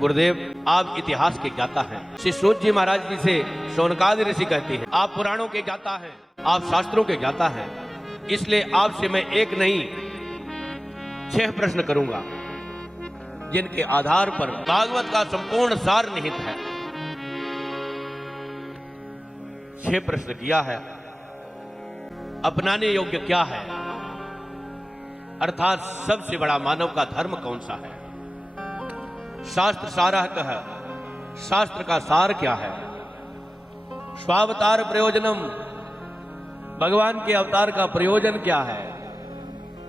गुरुदेव आप इतिहास के ज्ञाता हैं। श्री सूत जी महाराज जी से शौनकादि ऋषि कहते हैं आप पुराणों के ज्ञाता हैं, आप शास्त्रों के ज्ञाता हैं, इसलिए आपसे मैं एक नहीं 6 प्रश्न करूंगा जिनके आधार पर भागवत का संपूर्ण सार निहित है। 6 प्रश्न किया है। अपनाने योग्य क्या है, अर्थात सबसे बड़ा मानव का धर्म कौन सा है, शास्त्र सारः कह, शास्त्र का सार क्या है, स्वावतार प्रयोजनम, भगवान के अवतार का प्रयोजन क्या है,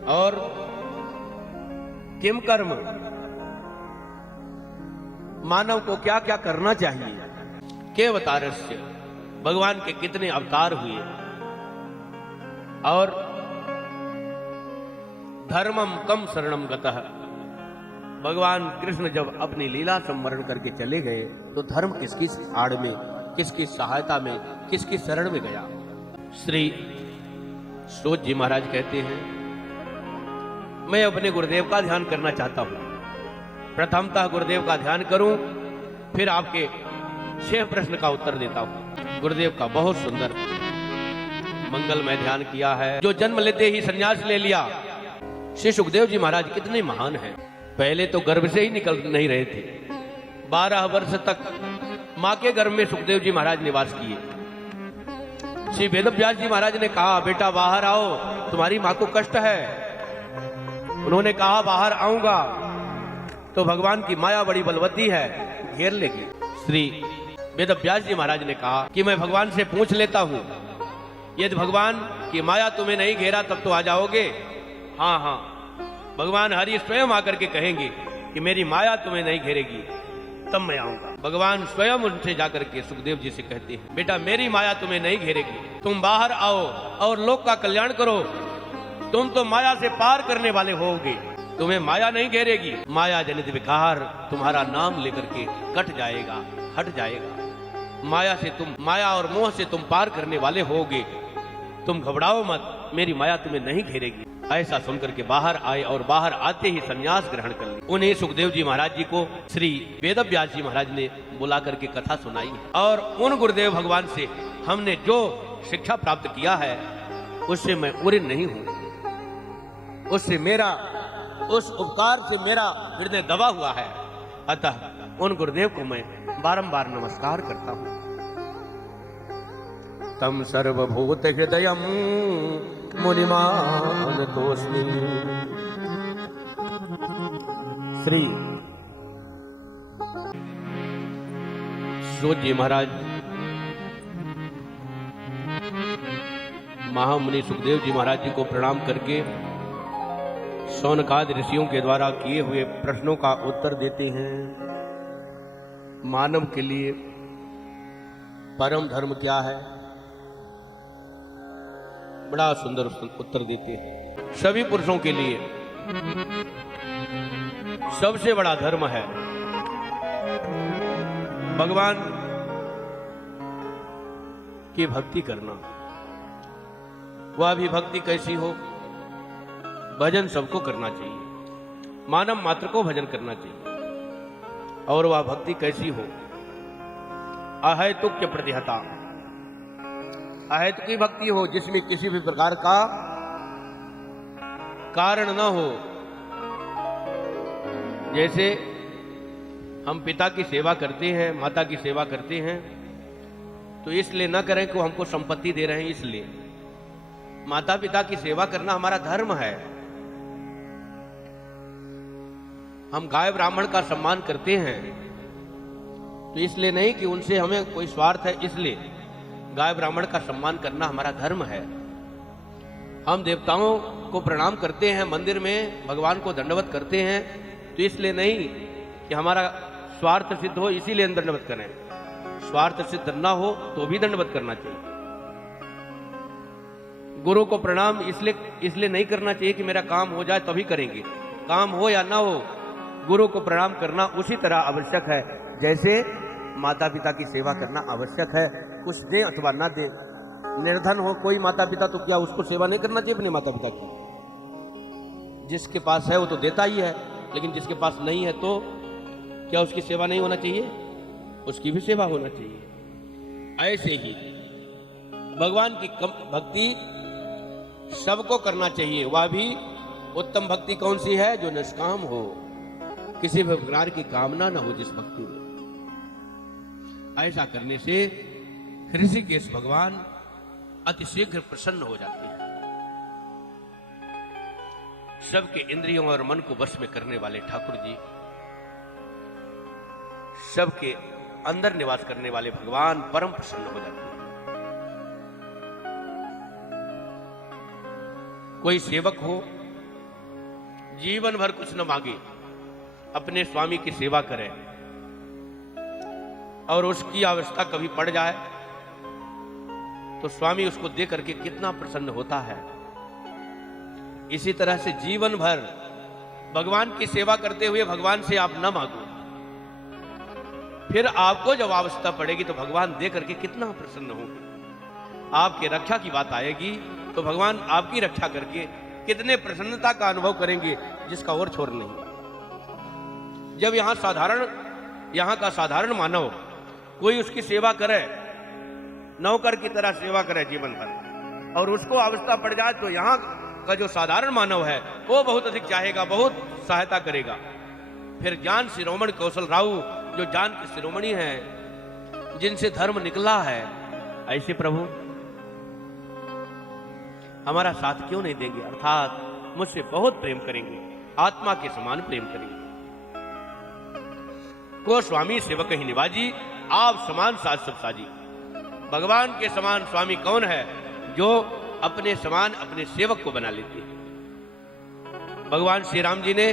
और किम कर्म, मानव को क्या क्या करना चाहिए, के अवतारस्य, भगवान के कितने अवतार हुए, और धर्मम कम शरणम गतः, भगवान कृष्ण जब अपनी लीला संवरण करके चले गए तो धर्म किसकी आड़ में, किसकी सहायता में, किसकी शरण में गया। श्री सूत जी महाराज कहते हैं मैं अपने गुरुदेव का ध्यान करना चाहता हूं। प्रथमतः गुरुदेव का ध्यान करूं, फिर आपके 6 प्रश्न का उत्तर देता हूं। गुरुदेव का बहुत सुंदर मंगलमय ध्यान किया है। जो जन्म लेते ही संन्यास ले लिया, श्री सुखदेव जी महाराज कितने महान हैं। पहले तो गर्भ से ही निकल नहीं रहे थे, 12 वर्ष तक मां के गर्भ में सुखदेव जी महाराज निवास किए। श्री वेदव्यास जी महाराज ने कहा बेटा बाहर आओ, तुम्हारी मां को कष्ट है। उन्होंने कहा बाहर आऊंगा तो भगवान की माया बड़ी बलवती है, घेर लेगी। श्री वेदव्यास जी महाराज ने कहा कि मैं भगवान से पूछ लेता हूं, यदि भगवान की माया तुम्हें नहीं घेरा तब तो आ जाओगे। हाँ हाँ, भगवान हरि स्वयं आकर के कहेंगे कि मेरी माया तुम्हें नहीं घेरेगी तब मैं आऊंगा। भगवान स्वयं उनसे जाकर के सुखदेव जी से कहते हैं बेटा मेरी माया तुम्हें नहीं घेरेगी, तुम बाहर आओ और लोक का कल्याण करो। तुम तो माया से पार करने वाले होगे, तुम्हें माया नहीं घेरेगी। माया जनित विकार तुम्हारा नाम लेकर के कट जाएगा, हट जाएगा। माया और मोह से तुम पार करने वाले होगे, तुम घबराओ मत, मेरी माया तुम्हें नहीं घेरेगी। ऐसा सुनकर के बाहर आए और बाहर आते ही संन्यास ग्रहण कर लिया। उन्हें सुखदेव जी महाराज जी को श्री वेदव्यास जी महाराज ने बुला करके कथा सुनाई है। और उन गुरुदेव भगवान से हमने जो शिक्षा प्राप्त किया है उससे मैं उऋण नहीं हूं, उससे मेरा, उस उपकार से मेरा हृदय दबा हुआ है। अतः उन गुरुदेव को मैं बारंबार नमस्कार करता हूं। तम सर्वभूत हृदयम मुनिमानतोऽस्मि। श्री सूत जी महाराज महामुनि सुखदेव जी महाराज जी को प्रणाम करके शौनकादि ऋषियों के द्वारा किए हुए प्रश्नों का उत्तर देते हैं। मानव के लिए परम धर्म क्या है, बड़ा सुंदर उत्तर देते हैं। सभी पुरुषों के लिए सबसे बड़ा धर्म है भगवान की भक्ति करना। वह भी भक्ति कैसी हो, भजन सबको करना चाहिए, मानव मात्र को भजन करना चाहिए। और वह भक्ति कैसी हो, अहेतुक प्रतिहता, अहेतुक की भक्ति हो जिसमें किसी भी प्रकार का कारण न हो। जैसे हम पिता की सेवा करते हैं, माता की सेवा करते हैं, तो इसलिए न करें कि वो हमको संपत्ति दे रहे हैं, इसलिए माता पिता की सेवा करना हमारा धर्म है। हम गाय ब्राह्मण का सम्मान करते हैं तो इसलिए नहीं कि उनसे हमें कोई स्वार्थ है, इसलिए गाय ब्राह्मण का सम्मान करना हमारा धर्म है। हम देवताओं को प्रणाम करते हैं, मंदिर में भगवान को दंडवत करते हैं, तो इसलिए नहीं कि हमारा स्वार्थ सिद्ध हो इसीलिए दंडवत करें। स्वार्थ सिद्ध न हो तो भी दंडवत करना चाहिए। गुरु को प्रणाम इसलिए नहीं करना चाहिए कि मेरा काम हो जाए तभी करेंगे, काम हो या ना हो गुरु को प्रणाम करना उसी तरह आवश्यक है जैसे माता पिता की सेवा करना आवश्यक है। कुछ दे अथवा ना दे, निर्धन हो कोई माता पिता तो क्या उसको सेवा नहीं करना चाहिए अपने माता पिता की? जिसके पास है वो तो देता ही है, लेकिन जिसके पास नहीं है तो क्या उसकी सेवा नहीं होना चाहिए? उसकी भी सेवा होना चाहिए। ऐसे ही भगवान की भक्ति सबको करना चाहिए। वह भी उत्तम भक्ति कौन सी है? जो निष्काम हो, किसी भी प्रकार की कामना ना हो जिस भक्ति में। ऐसा करने से ऋषिकेश भगवान अतिशीघ्र प्रसन्न हो जाते हैं। सबके इंद्रियों और मन को वश में करने वाले ठाकुर जी, सबके अंदर निवास करने वाले भगवान परम प्रसन्न हो जाते हैं। कोई सेवक हो, जीवन भर कुछ न मांगे, अपने स्वामी की सेवा करे और उसकी अवस्था कभी पड़ जाए तो स्वामी उसको दे करके कितना प्रसन्न होता है। इसी तरह से जीवन भर भगवान की सेवा करते हुए भगवान से आप न मांगो, फिर आपको जब अवस्था पड़ेगी तो भगवान दे करके कितना प्रसन्न होंगे। आपके रक्षा की बात आएगी तो भगवान आपकी रक्षा करके कितने प्रसन्नता का अनुभव करेंगे जिसका और छोर नहीं। जब यहां का साधारण मानव कोई उसकी सेवा करे, नौकर की तरह सेवा करे जीवन भर, और उसको अवस्था पड़ जाए तो यहां का जो साधारण मानव है वो बहुत अधिक चाहेगा, बहुत सहायता करेगा। फिर ज्ञान शिरोमणि कौशल राव जो ज्ञान के शिरोमणि हैं, जिनसे धर्म निकला है, ऐसे प्रभु हमारा साथ क्यों नहीं देंगे? अर्थात मुझसे बहुत प्रेम करेंगे, आत्मा के समान प्रेम करेंगे। को स्वामी सेवक ही निवाजी, आप समान साज सब साजी। भगवान के समान स्वामी कौन है? जो अपने समान अपने सेवक को बना लेते हैं। भगवान श्री राम जी ने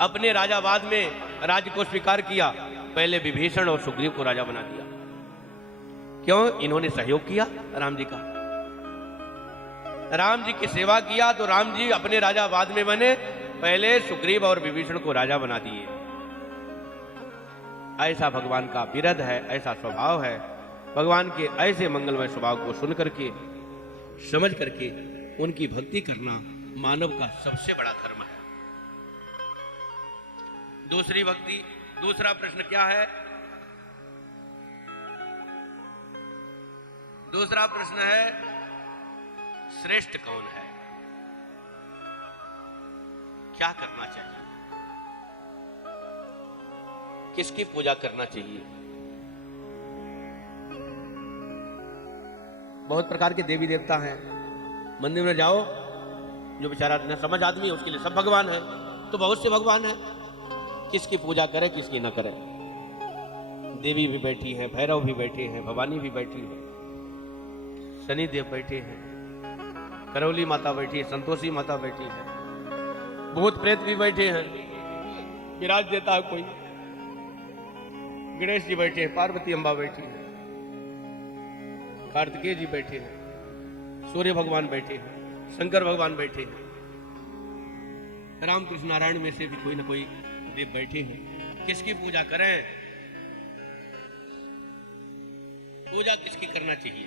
अपने राजावाद में राज्य को स्वीकार किया, पहले विभीषण और सुग्रीव को राजा बना दिया। क्यों? इन्होंने सहयोग किया राम जी का, राम जी की सेवा किया तो राम जी अपने राजावाद में बने, पहले सुग्रीव और विभीषण को राजा बना दिए। ऐसा भगवान का विरध है, ऐसा स्वभाव है। भगवान के ऐसे मंगलमय स्वभाव को सुन करके, समझ करके उनकी भक्ति करना मानव का सबसे बड़ा धर्म है। दूसरा प्रश्न क्या है? दूसरा प्रश्न है श्रेष्ठ कौन है? क्या करना चाहिए? किसकी पूजा करना चाहिए? बहुत प्रकार के देवी देवता हैं। मंदिर में जाओ, जो बेचारा न समझ आदमी है उसके लिए सब भगवान है, तो बहुत से भगवान है। किसकी पूजा करे, किसकी न करे? देवी भी बैठी है, भैरव भी बैठे हैं, भवानी भी बैठी है, शनिदेव बैठे हैं, करौली माता बैठी है, संतोषी माता बैठी है, भूत प्रेत भी बैठे हैं, विराज देता है कोई, गणेश जी बैठे हैं, पार्वती अम्बा बैठी है, कार्तिकेय जी बैठे हैं, सूर्य भगवान बैठे हैं, शंकर भगवान बैठे हैं, रामकृष्ण नारायण में से भी कोई ना कोई देव बैठे हैं। किसकी पूजा करें? पूजा किसकी करना चाहिए?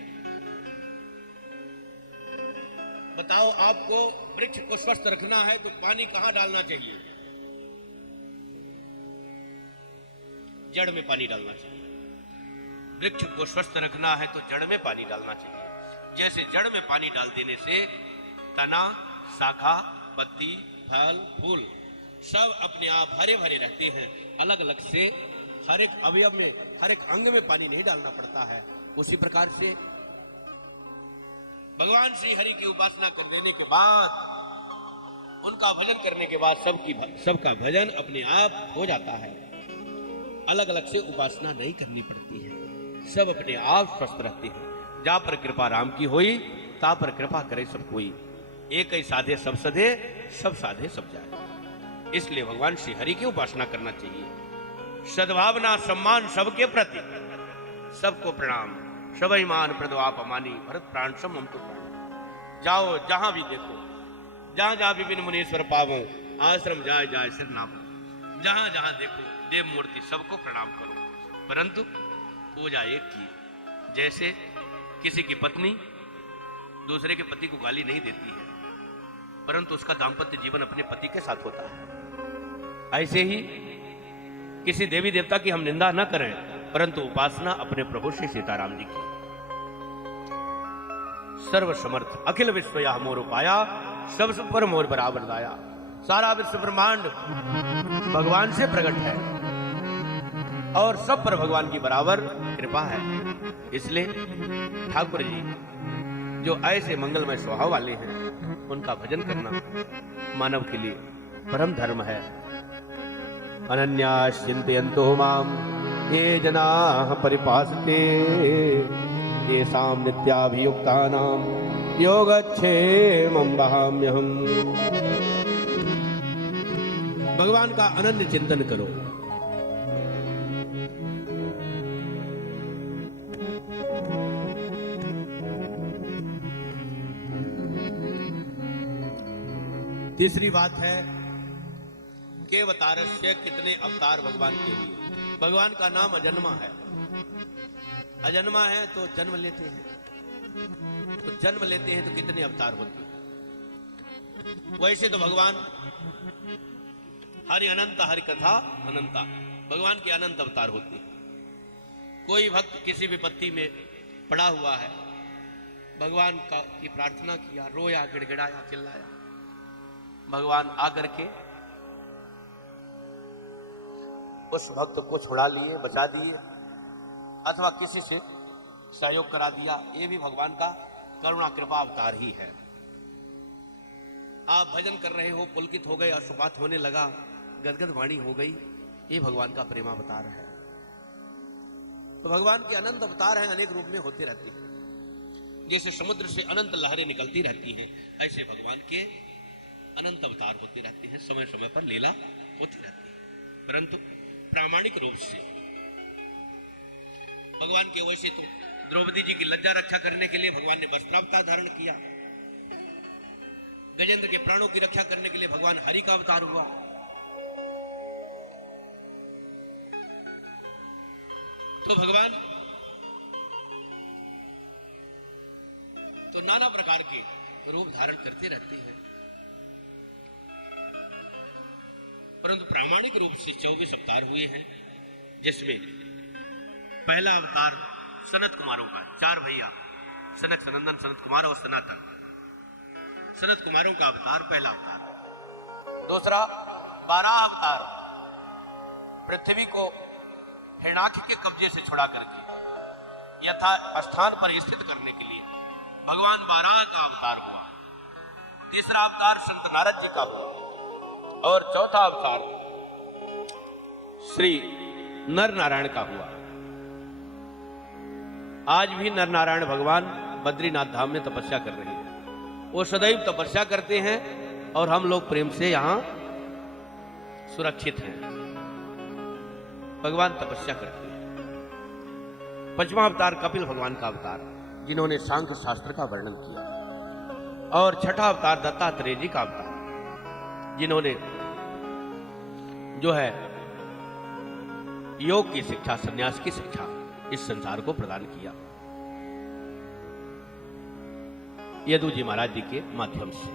बताओ, आपको वृक्ष को स्वस्थ रखना है तो पानी कहां डालना चाहिए? जड़ में पानी डालना चाहिए। वृक्ष को स्वस्थ रखना है तो जड़ में पानी डालना चाहिए। जैसे जड़ में पानी डाल देने से तना, शाखा, पत्ती, फल, फूल सब अपने आप हरे भरे रहते हैं। अलग अलग से हर एक अवयव में, हर एक अंग में पानी नहीं डालना पड़ता है। उसी प्रकार से भगवान श्री हरि की उपासना कर देने के बाद, उनका भजन करने के बाद सबका भजन अपने आप हो जाता है। अलग अलग से उपासना नहीं करनी पड़ती है, सब अपने आप स्वस्थ रहते हैं। जा पर कृपा राम की होई, ता पर कृपा करे सब कोई। एक ही साधे सब सधे, सब साधे सब जाए। इसलिए भगवान श्री हरि की उपासना करना चाहिए। सद्भावना सम्मान सबके प्रति, सबको प्रणाम। सबई मान प्रदवाप अमानी, भरत प्राण सम मम तो प्राण। जाओ जहां भी देखो, जहां जहां विभिन्न मुनीश्वर पावो, आश्रम जाए जाए सिर नाम। जहां जहां देखो देव मूर्ति, सबको प्रणाम करो, परंतु पूजा एक की। जैसे किसी की पत्नी दूसरे के पति को गाली नहीं देती है, परंतु उसका दाम्पत्य जीवन अपने पति के साथ होता है, ऐसे ही किसी देवी देवता की हम निंदा न करें, परंतु उपासना अपने प्रभु श्री सीताराम जी की। सर्व समर्थ अखिल विश्व यह मोर पाया, सब सब पर मोर बराबर दाया। सारा विश्व ब्रह्मांड भगवान से प्रकट है और सब पर भगवान की बराबर कृपा है। इसलिए ठाकुर जी जो ऐसे मंगलमय स्वभाव वाले हैं, उनका भजन करना मानव के लिए परम धर्म है। अनन्यास चिन्तयन्तो माम ये जनाः परिपासते, येषां नित्याभियुक्तानां योगक्षेमं वहाम्यहम्। भगवान का अनन्य चिंतन करो। तीसरी बात है के अवतारस्य, कितने अवतार भगवान के लिए। भगवान का नाम अजन्मा है। अजन्मा है तो जन्म लेते हैं, तो जन्म लेते हैं तो कितने अवतार होते हैं। वैसे तो भगवान हरि अनंत, हरि कथा अनंता, भगवान के अनंत अवतार होते हैं। कोई भक्त किसी विपत्ति में पड़ा हुआ है, भगवान का की प्रार्थना किया, रोया, गिड़गिड़ाया, चिल्लाया, भगवान आकर के उस भक्त को छुड़ा लिए, बचा दिए, अथवा किसी से सहयोग करा दिया। ये भी भगवान का करुणा कृपा अवतार ही है। आप भजन कर रहे हो, पुलकित हो गए, अशुभात होने लगा, गदगद वाणी हो गई, ये भगवान का प्रेम अवतार है। तो भगवान के अनंत अवतार हैं, अनेक रूप में होते रहते हैं। जैसे समुद्र से अनंत लहरें निकलती रहती हैं, ऐसे भगवान के अनंत अवतार होते रहते हैं, समय समय पर लीला होती रहती है। परंतु प्रामाणिक रूप से भगवान के, वैसे तो द्रौपदी जी की लज्जा रक्षा करने के लिए भगवान ने वस्त्रावतार धारण किया, गजेंद्र के प्राणों की रक्षा करने के लिए भगवान हरि का अवतार हुआ। तो भगवान तो नाना प्रकार के रूप धारण करते रहते हैं, परंतु प्रामाणिक रूप से 24 अवतार हुए हैं, जिसमें पहला अवतार सनत कुमारों का, 4 भैया सनक, सनंदन, सनत कुमार और सनातन, सनत कुमारों का अवतार पहला अवतार। दूसरा 12 अवतार पृथ्वी को हिरणाक्ष के कब्जे से छुड़ा करके यथा स्थान पर स्थित करने के लिए भगवान 12 का अवतार हुआ। तीसरा अवतार संत नारद जी का हुआ और चौथा अवतार श्री नर नारायण का हुआ। आज भी नर नारायण भगवान बद्रीनाथ धाम में तपस्या कर रहे हैं। वो सदैव तपस्या करते हैं और हम लोग प्रेम से यहां सुरक्षित हैं। भगवान तपस्या करते हैं। 5वां अवतार कपिल भगवान का अवतार, जिन्होंने सांख्य शास्त्र का वर्णन किया। और 6ठा अवतार दत्तात्रेय जी का अवतार, जिन्होंने जो है योग की शिक्षा, संन्यास की शिक्षा इस संसार को प्रदान किया यदु जी महाराज जी के माध्यम से।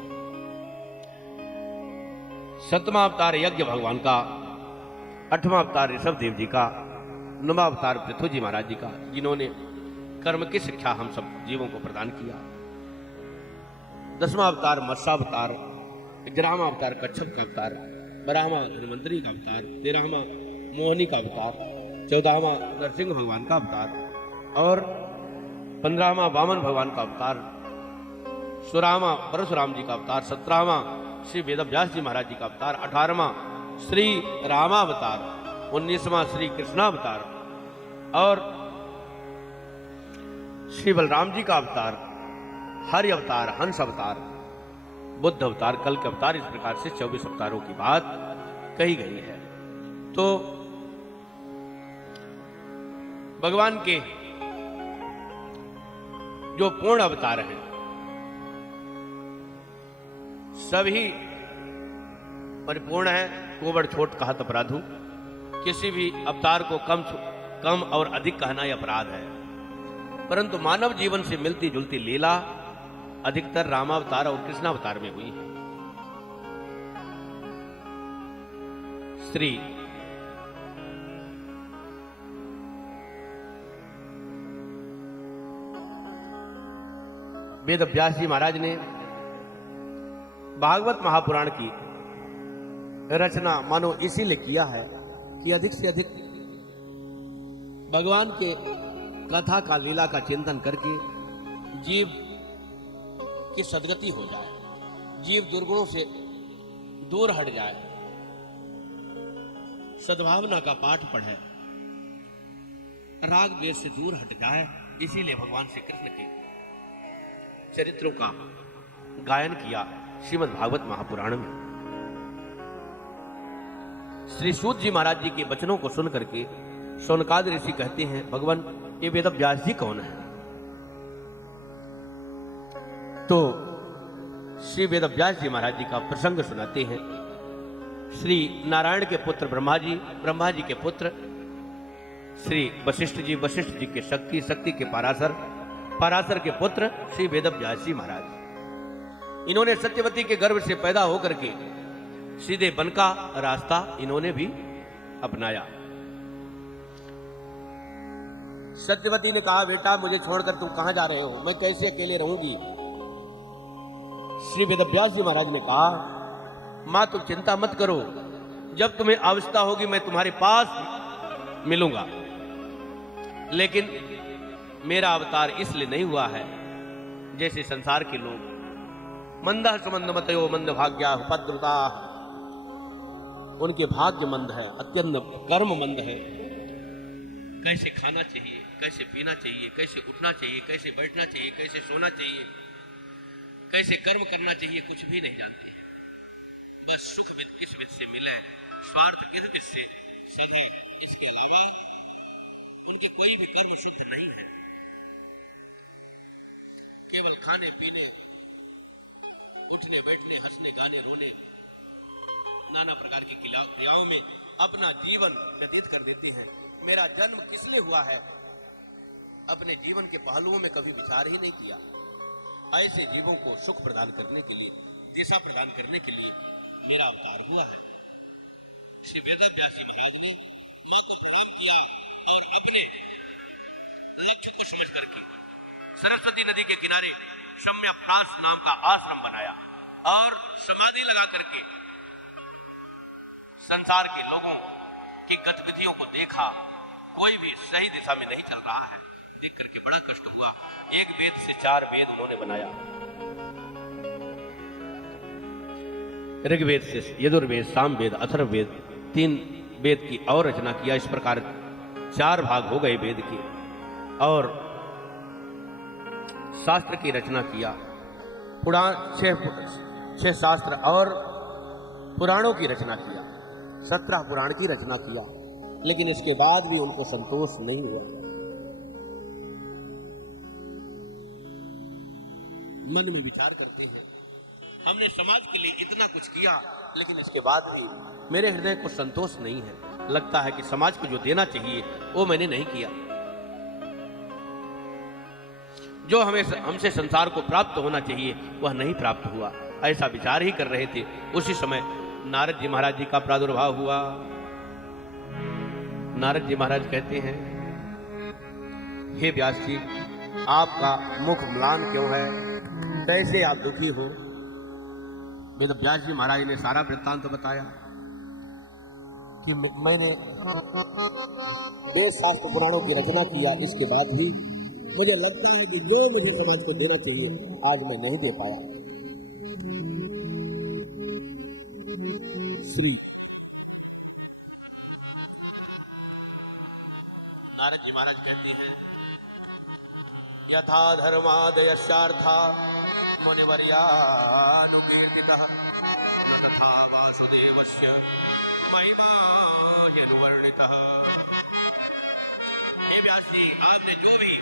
7वां अवतार यज्ञ भगवान का, 8वां अवतार ऋषभ देव जी का, 9वां अवतार पृथ्वी जी महाराज जी का, जिन्होंने कर्म की शिक्षा हम सब जीवों को प्रदान किया। 10वां अवतार मत्स्यावतार, 11वां अवतार कच्छप का अवतार, 12वां धन्वंतरी का अवतार, 13वां मोहिनी का अवतार, 14वां नरसिंह भगवान का अवतार और 15वां वामन भगवान का अवतार, 16वां परशुराम जी का अवतार, 17वां श्री वेदव्यास जी महाराज जी का अवतार, 18वां श्री रामावतार, 19वां श्री कृष्णावतार और श्री बलराम जी का अवतार, हरि अवतार, हंस अवतार, बुद्ध अवतार, कल के अवतार। इस प्रकार से 24 अवतारों की बात कही गई है। तो भगवान के जो पूर्ण अवतार हैं सभी परिपूर्ण है। कोबड़ छोट कहत अपराधु, किसी भी अवतार को कम और अधिक कहना यह अपराध है। परंतु मानव जीवन से मिलती जुलती लीला अधिकतर रामावतार और कृष्णावतार में हुई है। श्री वेद व्यास जी महाराज ने भागवत महापुराण की रचना मानो इसीलिए किया है कि अधिक से अधिक भगवान के कथा का, लीला का चिंतन करके जीव की सद्गति हो जाए, जीव दुर्गुणों से दूर हट जाए, सद्भावना का पाठ पढ़े, राग द्वेष से दूर हट जाए। इसीलिए भगवान श्री कृष्ण के चरित्रों का गायन किया श्रीमद् भागवत महापुराण में। श्री सूत जी महाराज जी के वचनों को सुन करके शौनकाद ऋषि कहते हैं, भगवान ये वेद व्यास जी कौन है? तो श्री वेद व्यास जी महाराज जी का प्रसंग सुनाते हैं। श्री नारायण के पुत्र ब्रह्मा जी के पुत्र श्री वशिष्ठ जी के शक्ति के पाराशर के पुत्र श्री वेद व्यास जी महाराज। इन्होंने सत्यवती के गर्भ से पैदा होकर के सीधे वन का रास्ता इन्होंने भी अपनाया। सत्यवती ने कहा, बेटा मुझे छोड़कर तुम कहां जा रहे हो? मैं कैसे अकेले रहूंगी? श्री वेदव्यास जी महाराज ने कहा, मां तुम चिंता मत करो, जब तुम्हें आवश्यकता होगी मैं तुम्हारे पास मिलूंगा। लेकिन मेरा अवतार इसलिए नहीं हुआ है जैसे संसार के लोग मंदा सुमंद मतयो मंद भाग्या उपद्रुता, उनके भाग्य मंद है, अत्यंत कर्म मंद है। कैसे खाना चाहिए, कैसे पीना चाहिए, कैसे उठना चाहिए, कैसे बैठना चाहिए, कैसे सोना चाहिए, कैसे कर्म करना चाहिए, कुछ भी नहीं जानते हैं। बस सुख विद किस विद से मिले, स्वार्थ किस विद से सधे, इसके अलावा उनके कोई भी कर्म शुद्ध नहीं है। केवल खाने पीने, उठने बैठने, हंसने गाने रोने, नाना प्रकार की क्रियाओं में अपना जीवन व्यतीत कर देते हैं। मेरा जन्म किस लिए हुआ है, अपने जीवन के पहलुओं में कभी विचार ही नहीं किया। ऐसे जीवों को सुख प्रदान करने के लिए, दिशा प्रदान करने के लिए मेरा अवतार हुआ है। श्री वेदव्यास जी महाराज ने मां को प्रणाम किया और अपने लक्ष्य को समझ करके सरस्वती नदी के किनारे शम्यप्रास नाम का आश्रम बनाया और समाधि लगा करके संसार के लोगों की गतिविधियों को देखा। कोई भी सही दिशा में नहीं चल रहा है, देख करके बड़ा कष्ट हुआ। एक वेद से 4 वेद उन्होंने बनाया। ऋग्वेद से यजुर्वेद, सामवेद, अथर्ववेद, 3 वेद की और रचना किया। इस प्रकार 4 भाग हो गए वेद के, और शास्त्र की रचना किया। पुराण 6 शास्त्र और पुराणों की रचना किया, 17 पुराण की रचना किया। लेकिन इसके बाद भी उनको संतोष नहीं हुआ। मन में विचार करते हैं, हमने समाज के लिए इतना कुछ किया, लेकिन इसके बाद भी मेरे हृदय को संतोष नहीं है। लगता है कि समाज को जो देना चाहिए वो मैंने नहीं किया। जो हमसे संसार को प्राप्त होना चाहिए वह नहीं प्राप्त हुआ। ऐसा विचार ही कर रहे थे। उसी समय नारद जी महाराज जी का प्रादुर्भाव हुआ। नारद जी महाराज कहते हैं, हे व्यास जी, आपका मुख म्लान क्यों है? कैसे आप दुखी हो? वेद व्यास जी महाराज ने सारा वृत्तांत बताया कि मैंने 2 शास्त्र पुराणों की रचना किया, इसके बाद भी मुझे लगता है कि जो मुझे समाज को देना चाहिए आज मैं नहीं दे पाया। श्री नारद जी महाराज कहते हैं, यथा धर्मादयस्यार्था मुनिवर्यानुकीर्तितः तथा वासुदेवस्य महिमा ह्यनुवर्णितः। हे व्यास जी, आपने जो भी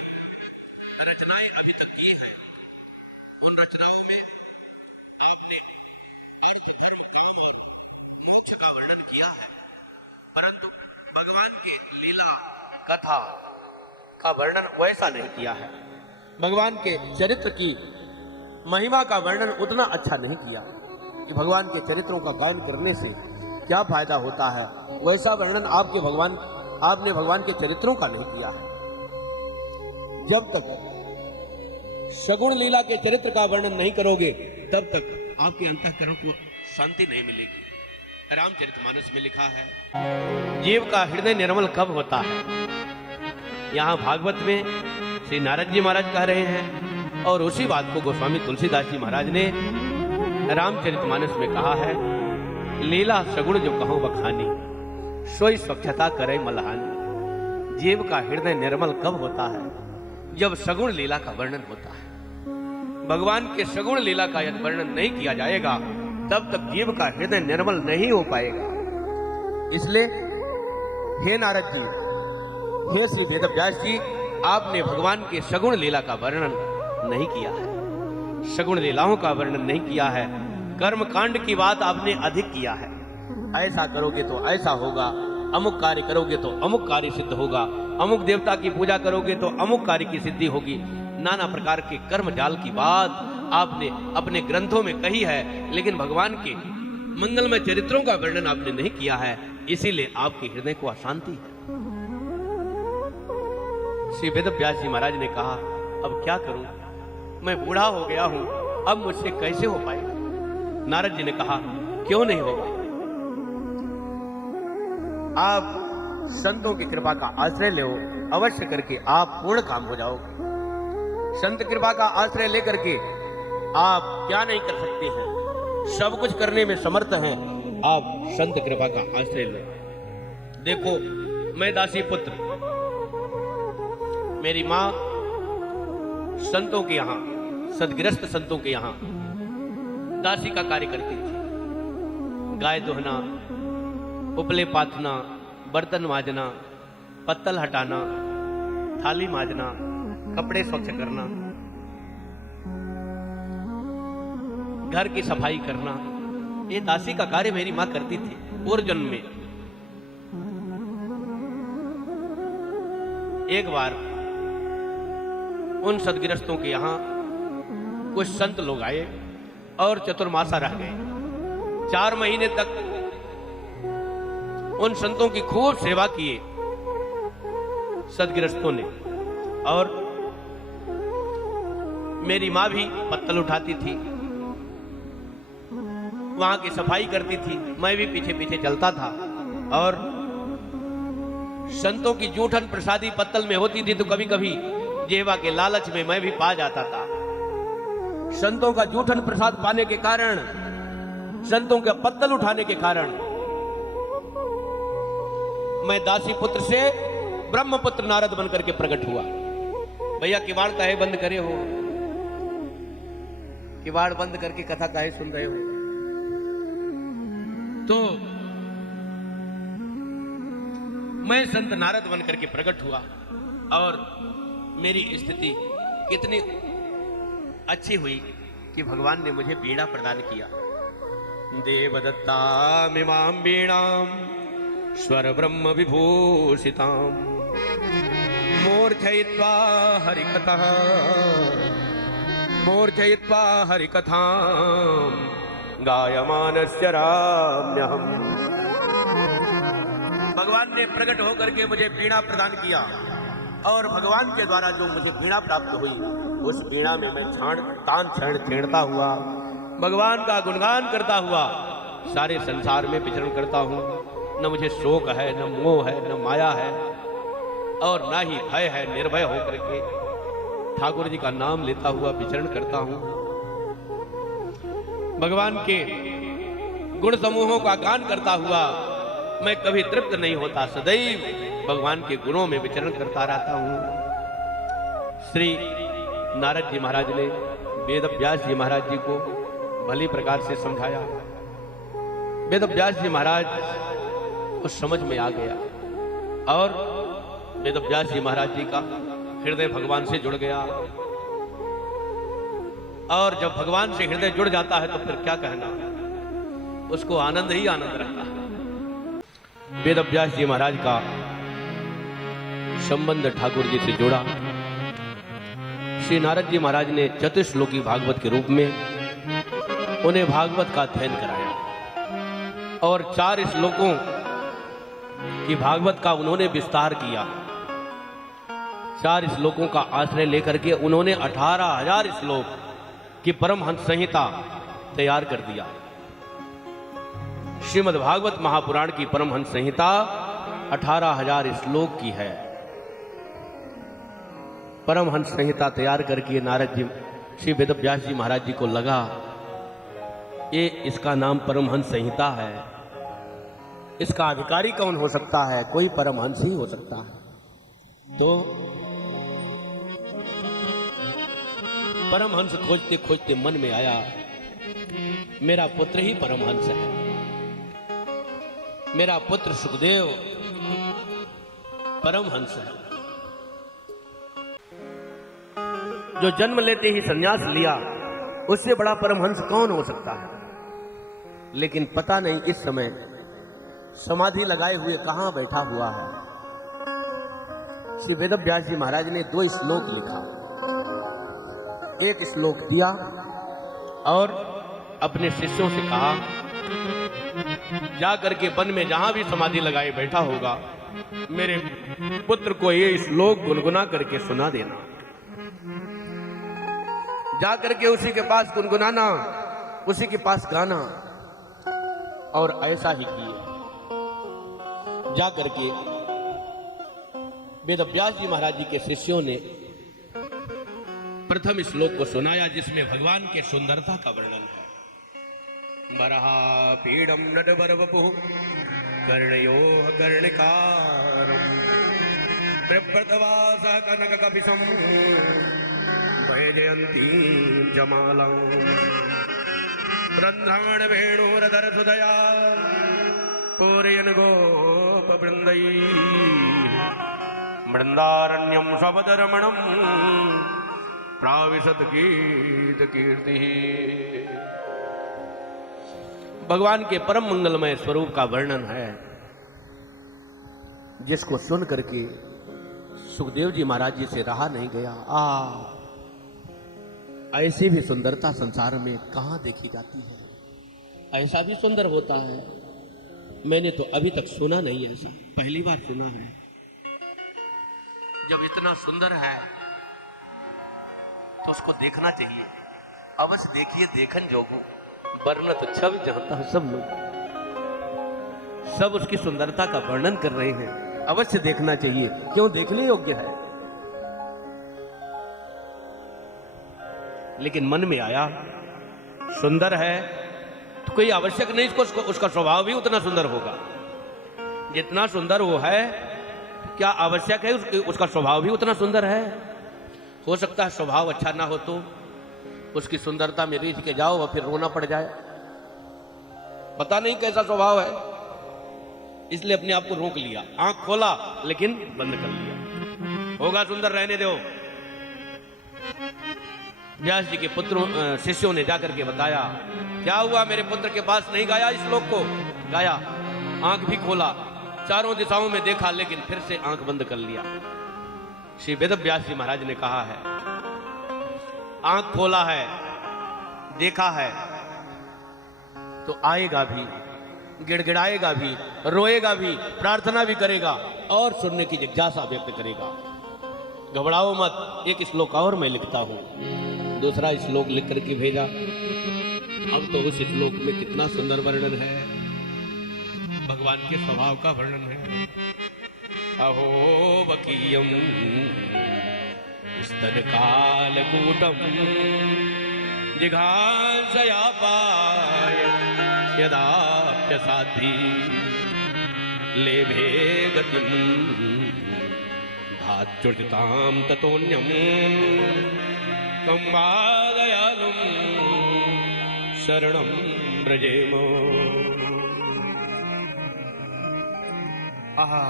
रचनाएं अभी तक की हैं, उन रचनाओं में आपने अर्थ, धर्म, काम और मोक्ष का वर्णन किया है, परंतु भगवान के लीला कथा का वर्णन वैसा नहीं किया है। भगवान के चरित्र की महिमा का वर्णन उतना अच्छा नहीं किया कि भगवान के चरित्रों का गायन करने से क्या फायदा होता है, वैसा वर्णन आपने भगवान के चरित्रों का नहीं किया है। जब तक सगुण लीला के चरित्र का वर्णन नहीं करोगे तब तक आपके अंतःकरण को शांति नहीं मिलेगी। रामचरितमानस में लिखा है, जीव का हृदय निर्मल कब होता है। यहाँ भागवत में श्री नारद जी महाराज कह रहे हैं और उसी बात को गोस्वामी तुलसीदास जी महाराज ने रामचरितमानस में कहा है, लीला सगुण जो कहो बखानी, सोई स्वच्छता करे मलहानी। जीव का हृदय निर्मल कब होता है, जब सगुण लीला का वर्णन होता है। भगवान के सगुण लीला का यदि वर्णन नहीं किया जाएगा तब तक जीव का हृदय निर्मल नहीं हो पाएगा। इसलिए हे नारद जी, हे श्री वेदव्यास जी, आपने भगवान के सगुण लीला का वर्णन नहीं किया है, सगुण लीलाओं का वर्णन नहीं किया है। कर्म कांड की बात आपने अधिक किया है। ऐसा करोगे तो ऐसा होगा, अमुक कार्य करोगे तो अमुक कार्य सिद्ध होगा, अमुक देवता की पूजा करोगे तो अमुक कार्य की सिद्धि होगी। नाना प्रकार के कर्म जाल की बात आपने अपने ग्रंथों में कही है, लेकिन भगवान के मंगलमय चरित्रों का वर्णन आपने नहीं किया है, इसीलिए आपके हृदय को अशांति है। श्री वेदव्यास जी महाराज ने कहा, अब क्या करूं, मैं बूढ़ा हो गया हूं, अब मुझसे कैसे हो पाएगा। नारद जी ने कहा, क्यों नहीं हो पाएगा, आप संतों की कृपा का आश्रय लो, अवश्य करके आप पूर्ण काम हो जाओगे। संत कृपा का आश्रय लेकर के आप क्या नहीं कर सकते हैं, सब कुछ करने में समर्थ हैं। आप संत कृपा का आश्रय लो। देखो, मैं दासी पुत्र, मेरी मां संतों के यहां, सदगृहस्थ संतों के यहां दासी का कार्य करती थी। गाय दोहना, उपले पाथना, बर्तन माजना, पत्तल हटाना, थाली माजना, कपड़े स्वच्छ करना, घर की सफाई करना, ये दासी का कार्य मेरी मां करती थी पूर्व जन्म में। एक बार उन सदगृहस्थों के यहां कुछ संत लोग आए और चतुर्मासा रह गए। 4 महीने तक उन संतों की खूब सेवा किए सदगृहस्थों ने, और मेरी मां भी पत्तल उठाती थी, वहां की सफाई करती थी, मैं भी पीछे पीछे चलता था। और संतों की जूठन प्रसादी पत्तल में होती थी तो कभी कभी जेवा के लालच में मैं भी पा जाता था। संतों का जूठन प्रसाद पाने के कारण, संतों के पत्तल उठाने के कारण मैं दासी पुत्र से ब्रह्मपुत्र नारद बनकर के प्रकट हुआ। भैया किवाड़ काहे बंद करे हो, किवाड़ बंद करके कथा काहे सुन रहे हो। तो मैं संत नारद बनकर के प्रकट हुआ और मेरी स्थिति कितनी अच्छी हुई कि भगवान ने मुझे वीणा प्रदान किया। देवदत्तामिमां वीणां स्वर ब्रह्म विभूषितां मूर्छयित्वा हरिकथां गायमानस्य राम्यहम्। भगवान ने प्रकट होकर के मुझे वीणा प्रदान किया और भगवान के द्वारा जो मुझे वीणा प्राप्त हुई, उस वीणा में मैं तान छण छेड़ता हुआ, भगवान का गुणगान करता हुआ सारे संसार में विचरण करता हूँ। न मुझे शोक है, न मोह है, न माया है, और न ही भय है। निर्भय होकर के ठाकुर जी का नाम लेता हुआ विचरण करता हूँ। भगवान के गुण समूहों का गान करता हुआ मैं कभी तृप्त नहीं होता, सदैव भगवान के गुणों में विचरण करता रहता हूँ। श्री नारद जी महाराज ने वेदव्यास जी महाराज जी को भली प्रकार से समझाया। वेदव्यास जी महाराज को समझ में आ गया और वेदव्यास जी महाराज जी का हृदय भगवान से जुड़ गया। और जब भगवान से हृदय जुड़ जाता है तो फिर क्या कहना, उसको आनंद ही आनंद रहता है। वेदव्यास जी महाराज का संबंध ठाकुर जी से जुड़ा। श्री नारद जी महाराज ने चतुश्लोकी भागवत के रूप में उन्हें भागवत का अध्ययन कराया और 4 श्लोकों की भागवत का उन्होंने विस्तार किया। 4 श्लोकों का आश्रय लेकर के उन्होंने 18,000 श्लोक की परमहंस संहिता तैयार कर दिया। श्रीमद् भागवत महापुराण की परमहंस संहिता 18,000 श्लोक की है। परमहंस संहिता तैयार करके नारद जी श्री वेदव्यास जी महाराज जी को लगा ये इसका नाम परमहंस संहिता है, इसका अधिकारी कौन हो सकता है? कोई परमहंस ही हो सकता है। तो परमहंस खोजते खोजते मन में आया मेरा पुत्र ही परमहंस है। मेरा पुत्र सुखदेव परमहंस है, जो जन्म लेते ही संन्यास लिया, उससे बड़ा परमहंस कौन हो सकता है? लेकिन पता नहीं इस समय समाधि लगाए हुए कहां बैठा हुआ है। श्री वेदव्यास जी महाराज ने 2 श्लोक लिखा, एक श्लोक दिया और अपने शिष्यों से कहा जा करके वन में जहां भी समाधि लगाए बैठा होगा मेरे पुत्र को ये श्लोक गुनगुना करके सुना देना। जा करके उसी के पास गुनगुनाना, उसी के पास गाना। और ऐसा ही किए। जा करके वेदव्यास जी महाराज जी के शिष्यों ने प्रथम श्लोक को सुनाया, जिसमें भगवान के सुंदरता का वर्णन है। बरहा पीडम नटवर वपु कर्णयोः कर्णिकारम् प्रप्रतवासः कनक कपिशं वैजयन्तीं जमालां रन्ध्राण वेणुरधर सुदया पूरयन् गोपवृन्दैः मृन्दारण्यं शबदरमणम् प्राविशत गीत कीर्ति। भगवान के परम मंगलमय स्वरूप का वर्णन है, जिसको सुन करके सुखदेव जी महाराज जी से रहा नहीं गया। ऐसी भी सुंदरता संसार में कहां देखी जाती है? ऐसा भी सुंदर होता है? मैंने तो अभी तक सुना नहीं, ऐसा पहली बार सुना है। जब इतना सुंदर है तो उसको देखना चाहिए। अवश्य देखिए, देखन जोगू वर्ण तो छवि जानता है सब लोग, सब उसकी सुंदरता का वर्णन कर रहे हैं। अवश्य देखना चाहिए, क्यों देखने योग्य है। लेकिन मन में आया सुंदर है तो कोई आवश्यक नहीं इसको, उसका स्वभाव भी उतना सुंदर होगा जितना सुंदर वो है। क्या आवश्यक है उसका स्वभाव भी उतना सुंदर है? हो सकता है स्वभाव अच्छा ना हो तो उसकी सुंदरता में रीझ के जाओ और फिर रोना पड़ जाए। पता नहीं कैसा स्वभाव है, इसलिए अपने आप को रोक लिया, आंख खोला लेकिन बंद कर लिया। होगा सुंदर, रहने दो। व्यास जी के पुत्रों शिष्यों ने जाकर के बताया क्या हुआ, मेरे पुत्र के पास नहीं गाया इस श्लोक को? गाया, आंख भी खोला, चारों दिशाओं में देखा, लेकिन फिर से आंख बंद कर लिया। श्री वेदव्यास जी महाराज ने कहा है आंख खोला है, देखा है तो आएगा भी, गिड़गिड़ाएगा भी, रोएगा भी, प्रार्थना भी करेगा और सुनने की जिज्ञासा व्यक्त करेगा। घबराओ मत, एक श्लोक और मैं लिखता हूं। दूसरा श्लोक लिख करके भेजा। अब तो उस श्लोक में कितना सुंदर वर्णन है, भगवान के स्वभाव का वर्णन है। अहो वकीयम स्तनकालकूटम जिघांसयापाय यदाप्यसाध्वी लेभे गतिम भाच्युर्जितां ततोऽन्यं तं वा दयालुं शरणं व्रजेम। आहा,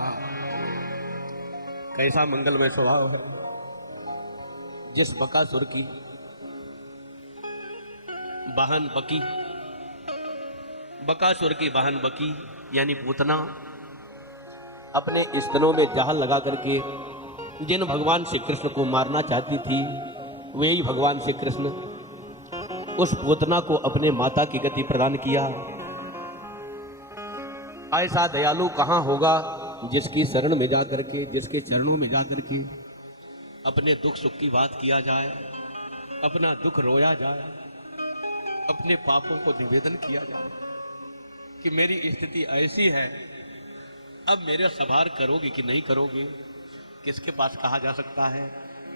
कैसा मंगलमय स्वभाव है। जिस बकासुर की बहन बकी, बकासुर की बहन बकी यानी पूतना अपने स्तनों में जहां लगा करके जिन भगवान श्री कृष्ण को मारना चाहती थी, वही भगवान श्री कृष्ण उस पूतना को अपने माता की गति प्रदान किया। ऐसा दयालु कहां होगा जिसकी शरण में जाकर के, जिसके चरणों में जाकर के अपने दुख सुख की बात किया जाए, अपना दुख रोया जाए, अपने पापों को निवेदन किया जाए कि मेरी स्थिति ऐसी है, अब मेरा सवार करोगे कि नहीं करोगे। किसके पास कहा जा सकता है?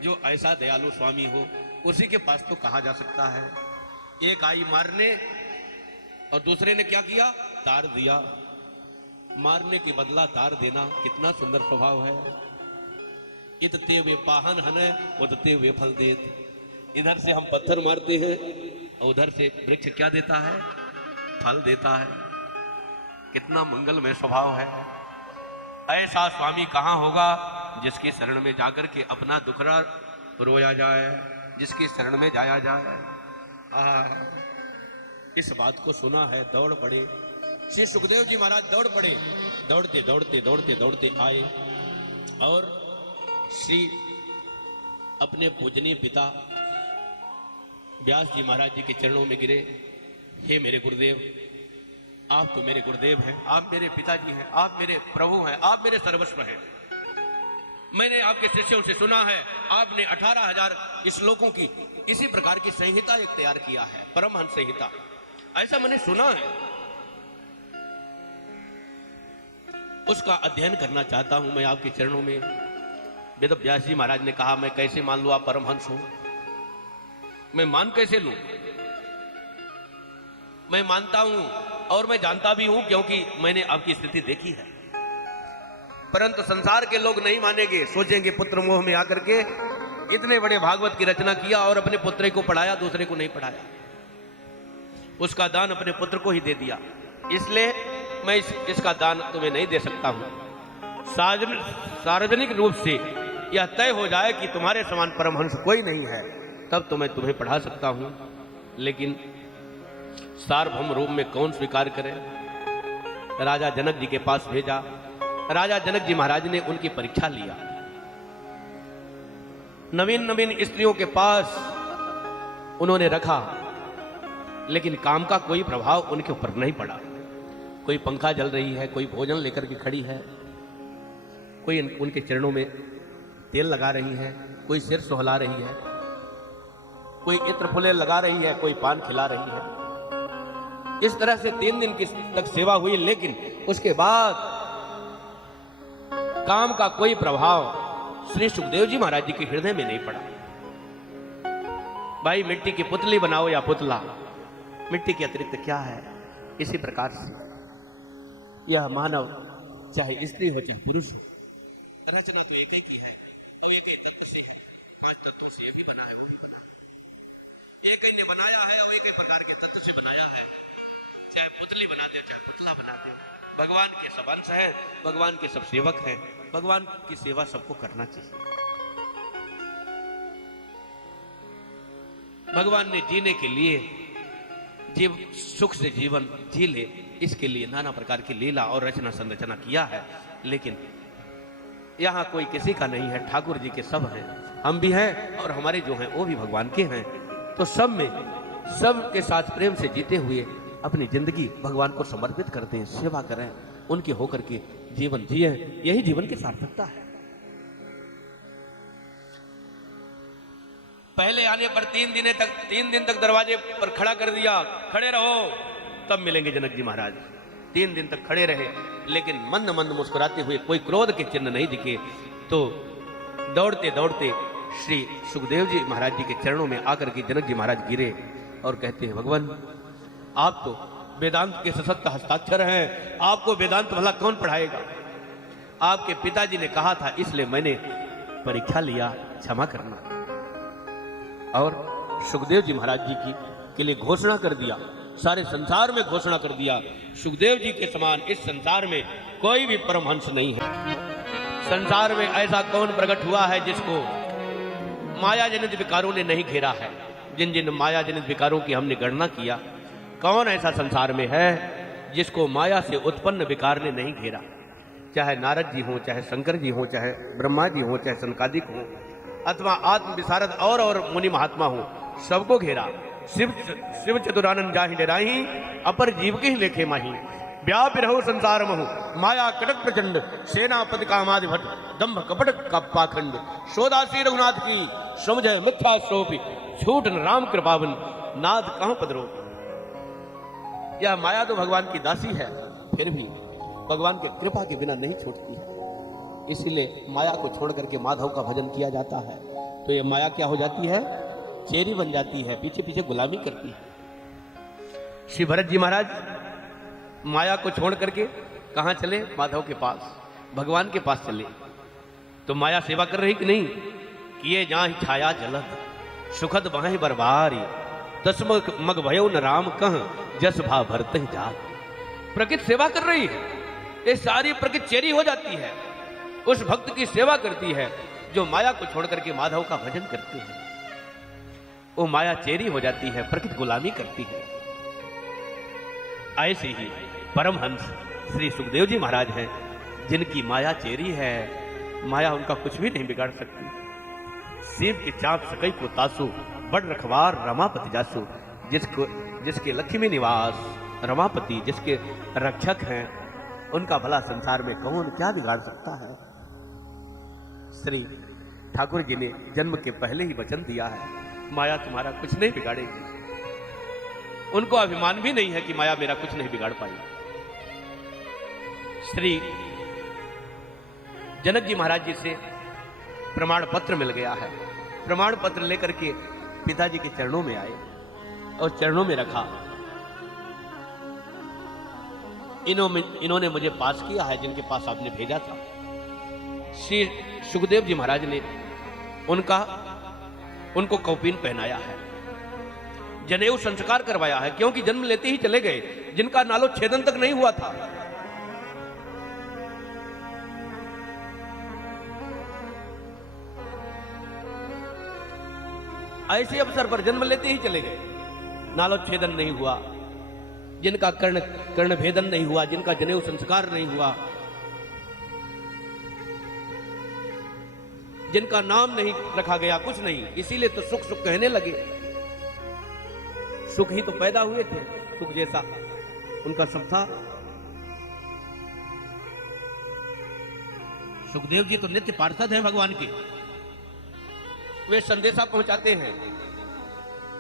जो ऐसा दयालु स्वामी हो उसी के पास तो कहा जा सकता है। एक आई मारने और दूसरे ने क्या किया? तार दिया। मारने के बदला तार देना कितना सुंदर स्वभाव है। इतते वे पाहन हने उतते वे फल देत। इधर से हम पत्थर मारते हैं और उधर से वृक्ष क्या देता है? फल देता है। कितना मंगलमय स्वभाव है। ऐसा स्वामी कहाँ होगा जिसके शरण में जाकर के अपना दुखड़ा रोया जाए, जिसकी शरण में जाया जाए। इस बात को सुना है, दौड़ पड़े श्री सुखदेव जी महाराज, दौड़ पड़े। दौड़ते दौड़ते दौड़ते दौड़ते आए और श्री अपने पूजनीय पिता व्यास जी महाराज जी के चरणों में गिरे। हे मेरे गुरुदेव, आप तो मेरे गुरुदेव हैं, आप मेरे पिताजी हैं, आप मेरे प्रभु हैं, आप मेरे सर्वस्व हैं। मैंने आपके शिष्यों से सुना है आपने 18,000 श्लोकों की इसी प्रकार की संहिता एक तैयार किया है, परमहंस संहिता, ऐसा मैंने सुना है। उसका अध्ययन करना चाहता हूं मैं आपके चरणों में। वेद व्यास जी महाराज ने कहा, मैं कैसे मान लूं आप परमहंस हो? मैं मान कैसे लूं? मैं मानता हूं और मैं जानता भी हूं क्योंकि मैंने आपकी स्थिति देखी है, परंतु संसार के लोग नहीं मानेंगे। सोचेंगे पुत्र मोह में आकर के इतने बड़े भागवत की रचना किया और अपने पुत्र को पढ़ाया, दूसरे को नहीं पढ़ाया, उसका दान अपने पुत्र को ही दे दिया, इसलिए मैं इसका दान तुम्हें नहीं दे सकता हूं। सार्वजनिक रूप से यह तय हो जाए कि तुम्हारे समान परमहंस कोई नहीं है, तब तो मैं तुम्हें पढ़ा सकता हूं। लेकिन सार्वभौम रूप में कौन स्वीकार करे? राजा जनक जी के पास भेजा। राजा जनक जी महाराज ने उनकी परीक्षा लिया। नवीन नवीन स्त्रियों के पास उन्होंने रखा, लेकिन काम का कोई प्रभाव उनके ऊपर नहीं पड़ा। कोई पंखा जल रही है, कोई भोजन लेकर के खड़ी है, कोई उनके चरणों में तेल लगा रही है, कोई सिर सुहला रही है, कोई इत्र फुले लगा रही है, कोई पान खिला रही है। इस तरह से 3 दिन की तक सेवा हुई, लेकिन उसके बाद काम का कोई प्रभाव श्री सुखदेव जी महाराज जी के हृदय में नहीं पड़ा। भाई मिट्टी की पुतली बनाओ या पुतला, मिट्टी के अतिरिक्त क्या है? इसी प्रकार से यह मानव, चाहे स्त्री हो चाहे पुरुष हो, रचना तो एक ही की है, तो एक ही तत्व से है, 5 तत्वों से यही बना है, एक ही ने बनाया है और एक ही प्रकार के तत्व से बनाया है। चाहे पुतली बना दे चाहे पुतला बना दे, भगवान के सब अंश है, भगवान के सब सेवक हैं, भगवान की सेवा सबको करना चाहिए। भगवान ने जीने के लिए, जीव सुख से जीवन जी ले, इसके लिए नाना प्रकार की लीला और रचना संरचना किया है। लेकिन यहाँ कोई किसी का नहीं है, ठाकुर जी के सब हैं, हम भी हैं और हमारे जो हैं वो भी भगवान के हैं। तो सब में सब के साथ प्रेम से जीते हुए अपनी जिंदगी भगवान को समर्पित करते हैं, सेवा करें, उनके होकर के जीवन जिए, यही जीवन की सार्थकता है। पहले आने पर 3 दिन तक दरवाजे पर खड़ा कर दिया, खड़े रहो तब मिलेंगे जनक जी महाराज। 3 दिन तक खड़े रहे, लेकिन मंद मंद मुस्कुराते हुए, कोई क्रोध के चिन्ह नहीं दिखे। तो दौड़ते दौड़ते श्री सुखदेव जी महाराज जी के चरणों में आकर के जनक जी महाराज गिरे और कहते हैं, भगवान आप तो वेदांत के सशक्त हस्ताक्षर हैं, आपको वेदांत भला कौन पढ़ाएगा? आपके पिताजी ने कहा था, इसलिए मैंने परीक्षा लिया, क्षमा करना। और सुखदेव जी महाराज जी की के लिए घोषणा कर दिया, सारे संसार में घोषणा कर दिया, सुखदेव जी के समान इस संसार में कोई भी परमहंस नहीं है। संसार में ऐसा कौन प्रकट हुआ है जिसको माया जनित विकारों ने नहीं घेरा है? जिन जिन माया जनित विकारों की हमने गणना किया, कौन ऐसा संसार में है जिसको माया से उत्पन्न विकार ने नहीं घेरा? चाहे नारद जी हो, चाहे शंकर जी हो, चाहे ब्रह्मा जी हो, चाहे सनकादिक हो, अथवा आत्म विशारद और मुनि महात्मा हो, सबको घेरा। शिव चतुरानंद जाहि डराही, अपर जीव के लेखे माही। व्यापी रहो संसार महु, माया कटक प्रचंड, सेनापति कामादि भट्ट, दंभ कपट का पाखंड, शोदासी रघुनाथ की, समझे मिथ्या सोपी, झूठ न राम कृपावन, नाथ कहां पदरो। यह माया तो भगवान की दासी है, फिर भी भगवान के कृपा के बिना नहीं छूटती है। इसीलिए माया को छोड़ करके माधव का भजन किया जाता है। तो ये माया क्या हो जाती है? चेरी बन जाती है, पीछे पीछे गुलामी करती है। श्री भरत जी महाराज माया को छोड़ करके कहां चले? माधव के पास, भगवान के पास चले। तो माया सेवा कर रही कि नहीं? किए जहां छाया जलत, सुखद वहां बरबारी, दस मग भयो न राम कह, जस भा भरत ही जात। प्रकृति सेवा कर रही है, ये सारी प्रकृति चेरी हो जाती है, उस भक्त की सेवा करती है जो माया को छोड़ करके माधव का भजन करते हैं। वो माया चेरी हो जाती है, प्रकृति गुलामी करती है। ऐसे ही परमहंस श्री सुखदेव जी महाराज हैं, जिनकी माया चेरी है, माया उनका कुछ भी नहीं बिगाड़ सकती। शिव के चाप सकई को तासु, बड़ रखवार रमापति जासु। जिसके लक्ष्मी निवास रमापति, जिसके रक्षक हैं, उनका भला संसार में कौन क्या बिगाड़ सकता है। श्री ठाकुर जी ने जन्म के पहले ही वचन दिया है, माया तुम्हारा कुछ नहीं बिगाड़ेगी। उनको अभिमान भी नहीं है कि माया मेरा कुछ नहीं बिगाड़ पाई। श्री जनक जी महाराज जी से प्रमाण पत्र मिल गया है। प्रमाण पत्र लेकर के पिताजी के चरणों में आए और चरणों में रखा। इन्होंने मुझे पास किया है, जिनके पास आपने भेजा था। श्री सुखदेव जी महाराज ने उनको कौपीन पहनाया है, जनेऊ संस्कार करवाया है, क्योंकि जन्म लेते ही चले गए, जिनका नालो छेदन तक नहीं हुआ था। ऐसे अवसर पर जन्म लेते ही चले गए, नालो छेदन नहीं हुआ, जिनका कर्ण भेदन नहीं हुआ, जिनका जनेऊ संस्कार नहीं हुआ, जिनका नाम नहीं रखा गया, कुछ नहीं। इसीलिए तो सुख सुख कहने लगे। सुख ही तो पैदा हुए थे, सुख जैसा उनका सब था। सुखदेव जी तो नित्य पार्षद हैं भगवान के। वे संदेशा पहुंचाते हैं,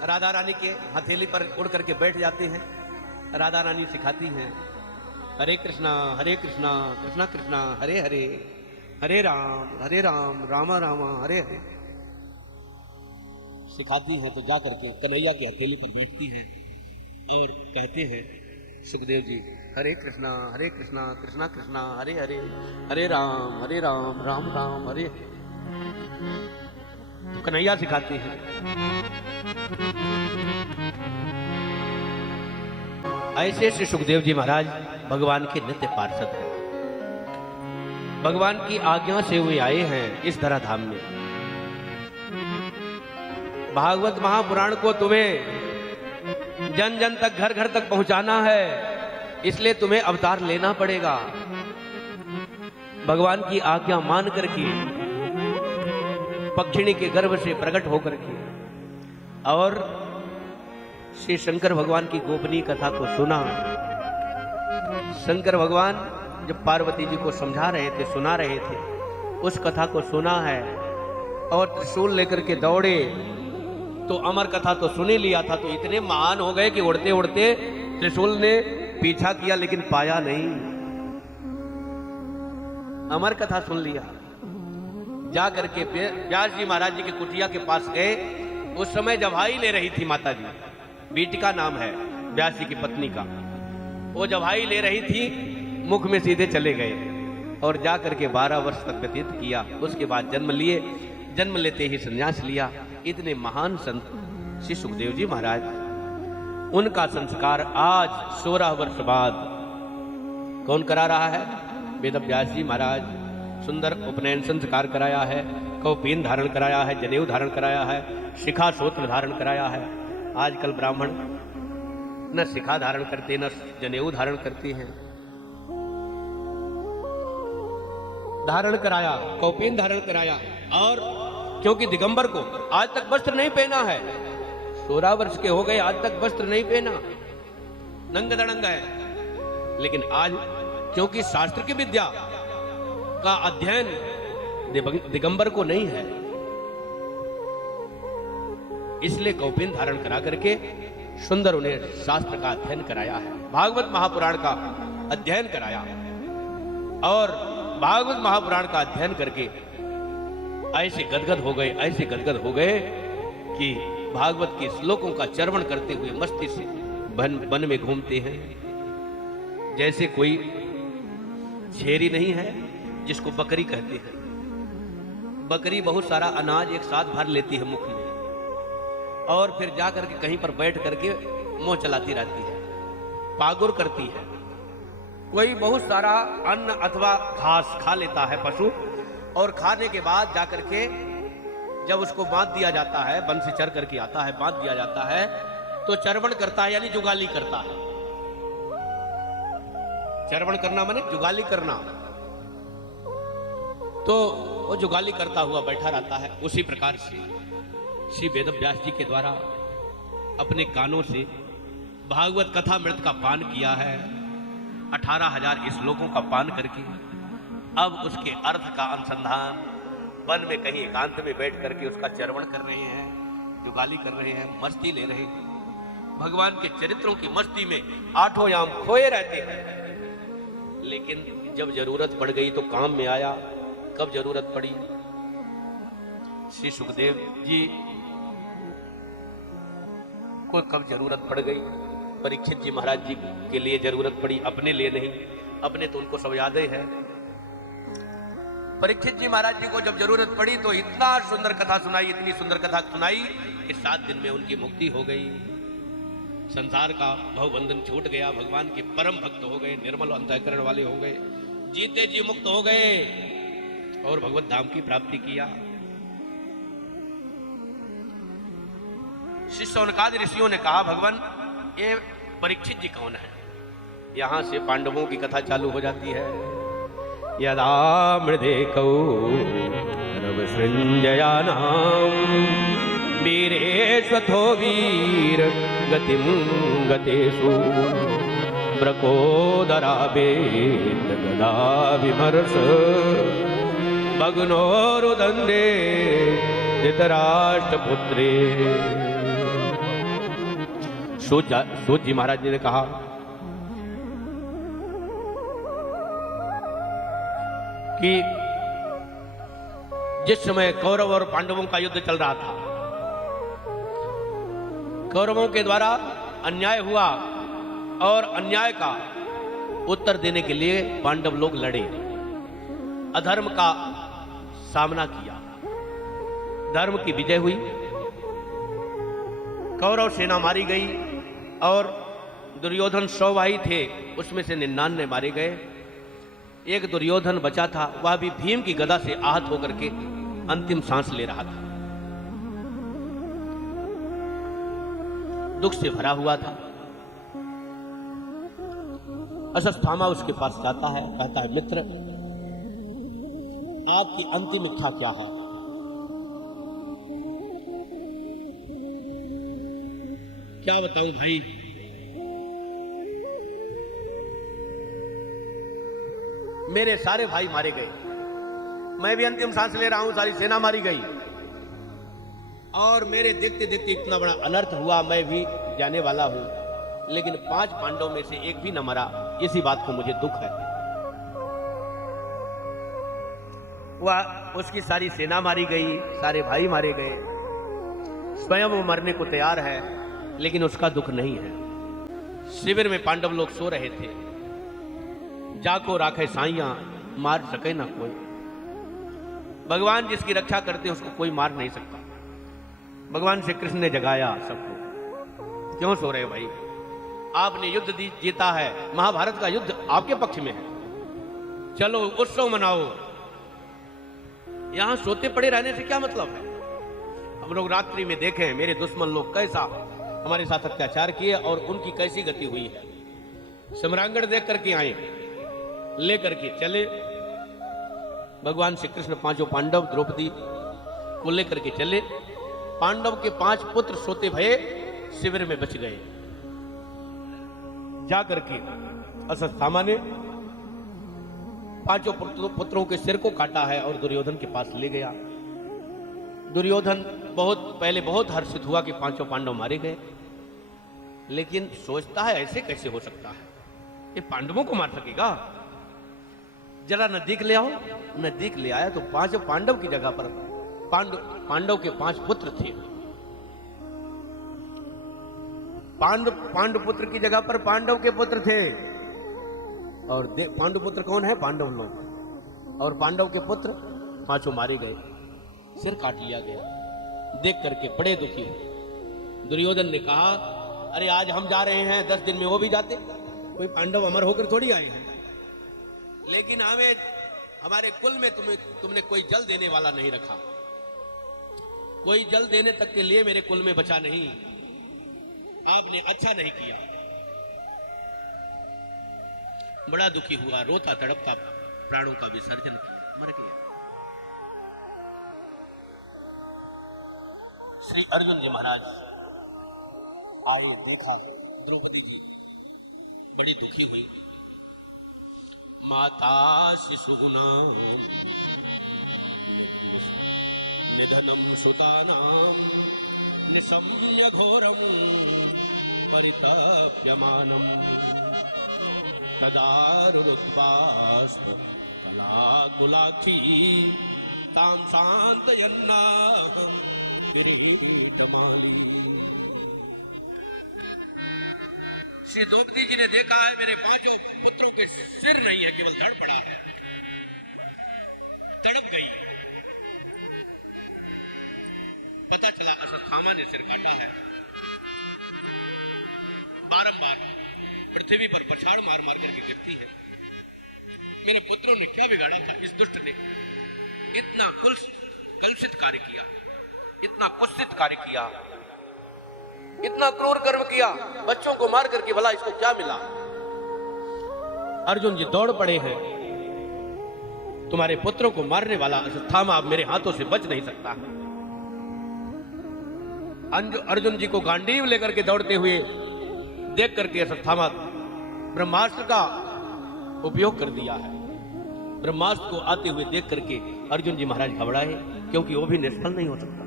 राधा रानी के हथेली पर उड़ करके बैठ जाते हैं। राधा रानी सिखाती हैं, हरे कृष्णा कृष्णा कृष्णा हरे हरे, हरे राम राम राम हरे हरे सिखाती हैं। तो जाकर के कन्हैया की हथेली पर बैठती हैं और कहते हैं सुखदेव जी, हरे कृष्णा कृष्णा कृष्णा हरे हरे, हरे राम राम राम हरे। तो कन्हैया सिखाते हैं। ऐसे से सुखदेव जी महाराज भगवान के नित्य पार्षद हैं। भगवान की आज्ञा से वे आए हैं इस धराधाम में। भागवत महापुराण को तुम्हें जन जन तक, घर घर तक पहुंचाना है, इसलिए तुम्हें अवतार लेना पड़ेगा। भगवान की आज्ञा मान करके पक्षिणी के गर्भ से प्रकट होकर के और श्री शंकर भगवान की गोपनीय कथा को सुना। शंकर भगवान जब पार्वती जी को समझा रहे थे, सुना रहे थे, उस कथा को सुना है और त्रिशूल लेकर के दौड़े। तो अमर कथा तो सुन ही लिया था, तो इतने महान हो गए कि उड़ते उड़ते त्रिशूल ने पीछा किया लेकिन पाया नहीं। अमर कथा सुन लिया। जा करके व्यास जी महाराज जी की कुटिया के पास गए। उस समय जवाई ले रही थी माता जी, बीटिका नाम है व्यास जी की पत्नी का। वो जवाई ले रही थी, मुख में सीधे चले गए और जा करके 12 वर्ष तक व्यतीत किया। उसके बाद जन्म लिए, जन्म लेते ही संन्यास लिया। इतने महान संत श्री सुखदेव जी महाराज, उनका संस्कार आज 16 वर्ष बाद कौन करा रहा है? वेद व्यास जी महाराज। सुंदर उपनयन संस्कार कराया है, कौपीन धारण कराया है, जनेऊ धारण कराया है, शिखा सूत्र धारण कराया है। आजकल ब्राह्मण न शिखा धारण करते न जनेऊ धारण करते हैं। धारण कराया, कौपीन धारण कराया। और क्योंकि दिगंबर को आज तक वस्त्र नहीं पहना है, 16 वर्ष के हो गए, आज तक वस्त्र नहीं पहना, नंग दड़ंग है। लेकिन आज क्योंकि शास्त्र की विद्या का अध्ययन दिगंबर को नहीं है, इसलिए कौपीन धारण करा करके सुंदर उन्हें शास्त्र का अध्ययन कराया है, भागवत महापुराण का अध्ययन कराया। और भागवत महापुराण का अध्ययन करके ऐसे गदगद हो गए, ऐसे गदगद हो गए कि भागवत के श्लोकों का चर्वण करते हुए मस्ती से वन में घूमते हैं। जैसे कोई छेरी नहीं है जिसको बकरी कहते हैं, बकरी बहुत सारा अनाज एक साथ भर लेती है मुख में और फिर जाकर के कहीं पर बैठ करके मुंह चलाती रहती है, पागुर करती है। कोई बहुत सारा अन्न अथवा घास खा लेता है पशु, और खाने के बाद जाकर के जब उसको बांध दिया जाता है, वन से चर करके आता है, बांध दिया जाता है, तो चरवण करता है, यानी जुगाली करता है। चरवण करना माने जुगाली करना, तो वो जुगाली करता हुआ बैठा रहता है। उसी प्रकार से श्री वेदव्यास जी के द्वारा अपने कानों से भागवत कथा मृत का पान किया है, 18,000 श्लोकों का पान करके अब उसके अर्थ का अनुसंधान वन में कहीं एकांत में बैठ करके उसका चरवण कर रहे हैं, जुगाली कर रहे हैं, मस्ती ले रहे हैं। भगवान के चरित्रों की मस्ती में आठों याम खोए रहते हैं। लेकिन जब जरूरत पड़ गई तो काम में आया। कब जरूरत पड़ी? श्री सुखदेव जी को कब जरूरत पड़ गई? परीक्षित जी महाराज जी के लिए जरूरत पड़ी, अपने लिए नहीं। अपने तो उनको सब याद ही है। परीक्षित जी महाराज जी को जब जरूरत पड़ी तो इतना सुंदर कथा सुनाई, इतनी सुंदर कथा सुनाई कि 7 दिन में उनकी मुक्ति हो गई। संसार का भवबंधन छूट गया, भगवान के परम भक्त हो गए, निर्मल अंतःकरण वाले हो गए, जीते जी मुक्त हो गए और भगवत धाम की प्राप्ति किया। श्री शौनकादि ऋषियों ने कहा, भगवान ये परीक्षित जी कौन है? यहां से पांडवों की कथा चालू हो जाती है। यदा मृदे कौरवसृञ्जयानां वीरेष्वथो वीर गतिं गतेषु ब्रकोदरावेद गदा विमर्श भग्नो रुदन्ते धृतराष्ट्रपुत्रे। सूत जी महाराज जी ने कहा कि जिस समय कौरव और पांडवों का युद्ध चल रहा था, कौरवों के द्वारा अन्याय हुआ और अन्याय का उत्तर देने के लिए पांडव लोग लड़े, अधर्म का सामना किया, धर्म की विजय हुई, कौरव सेना मारी गई और दुर्योधन 100 भाई थे, उसमें से 99 मारे गए। एक दुर्योधन बचा था, वह भी भीम की गदा से आहत होकर के अंतिम सांस ले रहा था, दुख से भरा हुआ था। अश्वत्थामा उसके पास जाता है, कहता है, मित्र आपकी अंतिम इच्छा क्या है? क्या बताऊं भाई, मेरे सारे भाई मारे गए, मैं भी अंतिम सांस ले रहा हूं, सारी सेना मारी गई और मेरे देखते देखते इतना बड़ा अनर्थ हुआ, मैं भी जाने वाला हूं, लेकिन 5 पांडव में से एक भी न मरा, इसी बात को मुझे दुख है। वह उसकी सारी सेना मारी गई, सारे भाई मारे गए, स्वयं वो मरने को तैयार है, लेकिन उसका दुख नहीं है। शिविर में पांडव लोग सो रहे थे, जाको राखे साइयां मार सके ना कोई। भगवान जिसकी रक्षा करते हैं उसको कोई मार नहीं सकता। भगवान श्री कृष्ण ने जगाया सबको, क्यों सो रहे हो भाई? आपने युद्ध जीता है, महाभारत का युद्ध आपके पक्ष में है, चलो उत्सव मनाओ। यहां सोते पड़े रहने से क्या मतलब है? हम लोग रात्रि में देखें मेरे दुश्मन लोग कैसा हमारे साथ अत्याचार किए और उनकी कैसी गति हुई है। सम्रांगण देख करके आए, लेकर के चले भगवान श्री कृष्ण, 5 पांडव द्रौपदी को लेकर के चले। पांडव के 5 पुत्र सोते भये शिविर में बच गए। जाकर के अश्वत्थामा ने पांचों पुत्रों के सिर को काटा है और दुर्योधन के पास ले गया। दुर्योधन बहुत हर्षित हुआ कि पांचों पांडव मारे गए, लेकिन सोचता है ऐसे कैसे हो सकता है, ये पांडवों को मार सकेगा? जरा नजदीक ले आओ। नजदीक ले आया तो पांचों पांडव की जगह पर पांडव के 5 पुत्र थे। पांडव पुत्र की जगह पर पांडव के पुत्र थे। और पांडव पुत्र कौन है? पांडव लोग। और पांडव के पुत्र 5 मारे गए, सिर काट लिया गया। देख करके बड़े दुखी हुए। दुर्योधन ने कहा, अरे आज हम जा रहे हैं, 10 दिन में वो भी जाते। कोई पांडव अमर होकर थोड़ी आए हैं, लेकिन हमारे कुल में तुमने कोई जल देने वाला नहीं रखा। कोई जल देने तक के लिए मेरे कुल में बचा नहीं। आपने अच्छा नहीं किया। बड़ा दुखी हुआ, रोता तड़पता प्राणों का विसर्जन किया, मर गया। श्री अर्जुन जी महाराज आए, देखा द्रौपदी जी बड़ी दुखी हुई। माता शिशुगुणा निधनम सुतानाम निशम्य घोरम परिताप्यमानम तदारुदुत्पास्त कलाकुलाक्षी ताम शान्तयन्ना किरीटमाली। श्री द्रौपदी जी ने देखा है मेरे 5 पुत्रों के सिर नहीं है, केवल धड़ पड़ा है। तड़प गई। पता चला अश्वत्थामा ने सिर काटा है। बारंबार पृथ्वी पर पछाड़ मार मार करके गिरती है। मेरे पुत्रों ने क्या बिगाड़ा था? इस दुष्ट ने इतना कलुषित कार्य किया, इतना कुत्सित कार्य किया, इतना क्रूर कर्म किया। बच्चों को मार करके भला इसको क्या मिला? अर्जुन जी दौड़ पड़े हैं। तुम्हारे पुत्रों को मारने वाला अश्वत्थामा अब मेरे हाथों से बच नहीं सकता। अर्जुन जी को गांडीव लेकर के दौड़ते हुए देख करके अश्वत्थामा ब्रह्मास्त्र का उपयोग कर दिया है। ब्रह्मास्त्र को आते हुए देख करके अर्जुन जी महाराज घबराए, क्योंकि वो भी निष्फल नहीं हो सकता।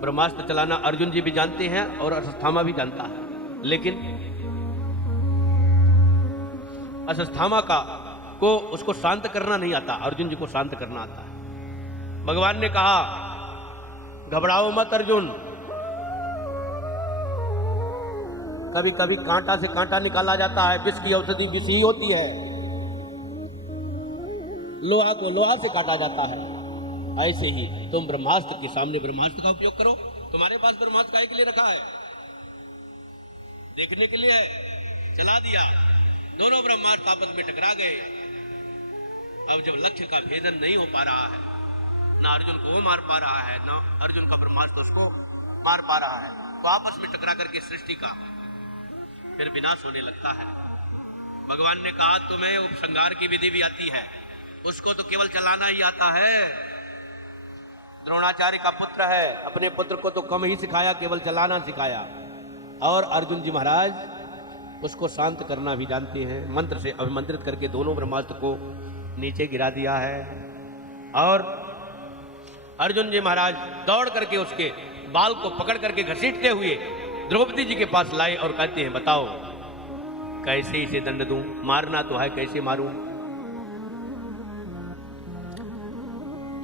ब्रह्मास्त्र चलाना अर्जुन जी भी जानते हैं और अश्वत्थामा भी जानता है, लेकिन अश्वत्थामा को उसको शांत करना नहीं आता, अर्जुन जी को शांत करना आता है। भगवान ने कहा, घबराओ मत अर्जुन। कभी कभी कांटा से कांटा निकाला जाता है, विष की औषधि विष ही होती है। लोहा को लोहा से काटा जाता है। ऐसे ही तुम ब्रह्मास्त्र के सामने ब्रह्मास्त्र का उपयोग करो। तुम्हारे पास ब्रह्मास्त्र काहे के लिए रखा है? देखने के लिए है। चला दिया। दोनों ब्रह्मास्त्र आपस में टकरा गए। अब जब लक्ष्य का भेदन नहीं हो पा रहा है, ना अर्जुन को वो मार पा रहा है, ना अर्जुन का ब्रह्मास्त्र उसको मार पा रहा है, तो आपस में टकरा करके सृष्टि का फिर विनाश होने लगता है। भगवान ने कहा, तुम्हें उपसंहार की विधि भी आती है, उसको तो केवल चलाना ही आता है। द्रोणाचार्य का पुत्र है, अपने पुत्र को तो कम ही सिखाया, केवल चलाना सिखाया। और अर्जुन जी महाराज उसको शांत करना भी जानते हैं। मंत्र से अभिमंत्रित करके दोनों ब्रह्मास्त्र को नीचे गिरा दिया है। और अर्जुन जी महाराज दौड़ करके उसके बाल को पकड़ करके घसीटते हुए द्रौपदी जी के पास लाए और कहते हैं, बताओ कैसे इसे दंड दूं? मारना तो है, कैसे मारूं?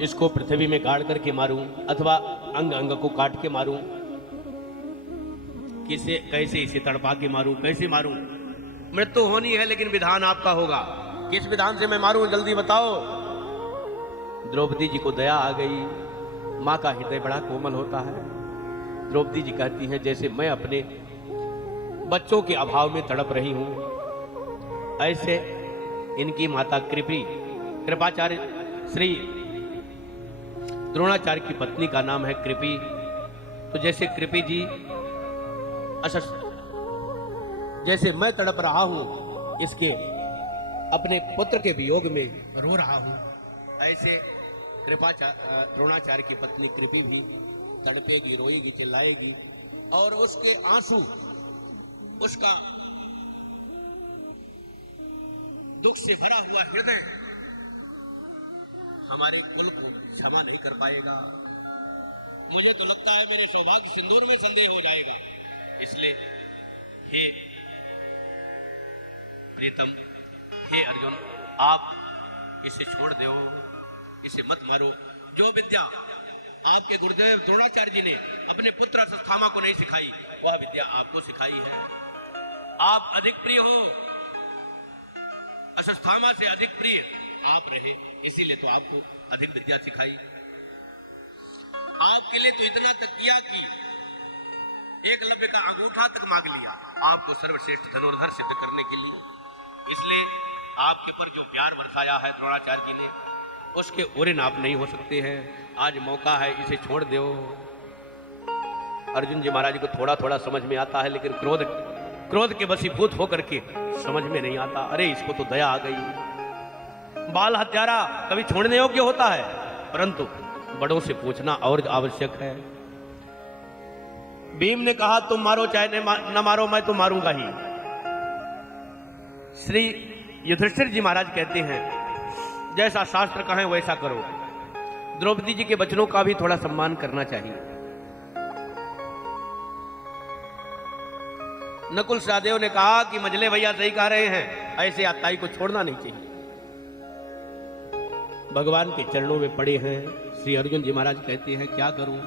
इसको पृथ्वी में गाड़ करके मारूं अथवा अंग अंग को काट के मारूं? कैसे इसे तड़पा के मारूं? कैसे मारूं? मृत्यु होनी है, लेकिन विधान आपका होगा। किस विधान से मैं मारूं, जल्दी बताओ। द्रौपदी जी को दया आ गई। मां का हृदय बड़ा कोमल होता है। द्रौपदी जी कहती हैं, जैसे मैं अपने बच्चों के अभाव में तड़प रही हूं, ऐसे इनकी माता कृपाचार्य श्री द्रोणाचार्य की पत्नी का नाम है कृपी। तो जैसे कृपी जी जैसे मैं तड़प रहा हूं, इसके अपने पुत्र के वियोग में रो रहा हूं, ऐसे द्रोणाचार्य की पत्नी कृपी भी तड़पेगी, रोएगी, चिल्लाएगी। और उसके आंसू, उसका दुख से भरा हुआ हृदय हमारे कुल को क्षमा नहीं कर पाएगा। मुझे तो लगता है मेरे सौभाग्य सिंदूर में संदेह हो जाएगा। इसलिए हे प्रीतम, हे अर्जुन, आप इसे छोड़ दो, इसे मत मारो। जो विद्या आपके गुरुदेव द्रोणाचार्य जी ने अपने पुत्र अश्वत्थामा को नहीं सिखाई, वह विद्या आपको सिखाई है। आप अधिक प्रिय हो, अश्वत्थामा से अधिक प्रिय आप रहे, इसीलिए तो आपको अधिक विद्या सिखाई। आपके लिए तो इतना तक किया कि एकलव्य का अंगूठा तक मांग लिया, आपको सर्वश्रेष्ठ धनुर्धर सिद्ध करने के लिए। इसलिए आपके पर जो प्यार बरसाया है द्रोणाचार्य जी ने, उसके ओरे नाप नहीं हो सकते हैं। आज मौका है, इसे छोड़ दो। अर्जुन जी महाराज को थोड़ा थोड़ा समझ में आता है, लेकिन क्रोध के वशीभूत होकर के समझ में नहीं आता। अरे इसको तो दया आ गई। बाल हत्यारा कभी छोड़ने योग्य होता है, परंतु बड़ों से पूछना और आवश्यक है। भीम ने कहा तुम मारो चाहे न मारो, मैं तो मारूंगा ही। श्री युधिष्ठिर जी महाराज कहते हैं जैसा शास्त्र कहे वैसा करो। द्रौपदी जी के वचनों का भी थोड़ा सम्मान करना चाहिए। नकुल सहदेव ने कहा कि मजले भैया सही कह रहे हैं, ऐसे आताई को छोड़ना नहीं चाहिए। भगवान के चरणों में पड़े हैं। श्री अर्जुन जी महाराज कहते हैं क्या करूं,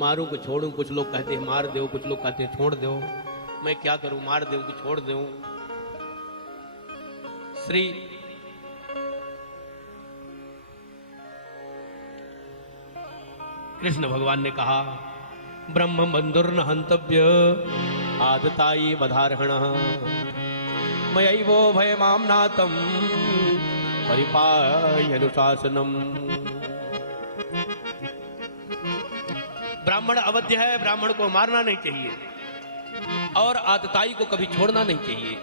मारूं कि छोड़ूं? कुछ लोग कहते हैं मार दो, कुछ लोग कहते हैं छोड़ दो। मैं क्या करूं, मार दूं कि छोड़ दूं? श्री कृष्ण भगवान ने कहा ब्रह्म बंधुर्न हंतव्य आदताई बधारहण मयैवो भयमाम्नातम परिपायनुशासनम। ब्राह्मण अवध्य है, ब्राह्मण को मारना नहीं चाहिए और आतताई को कभी छोड़ना नहीं चाहिए।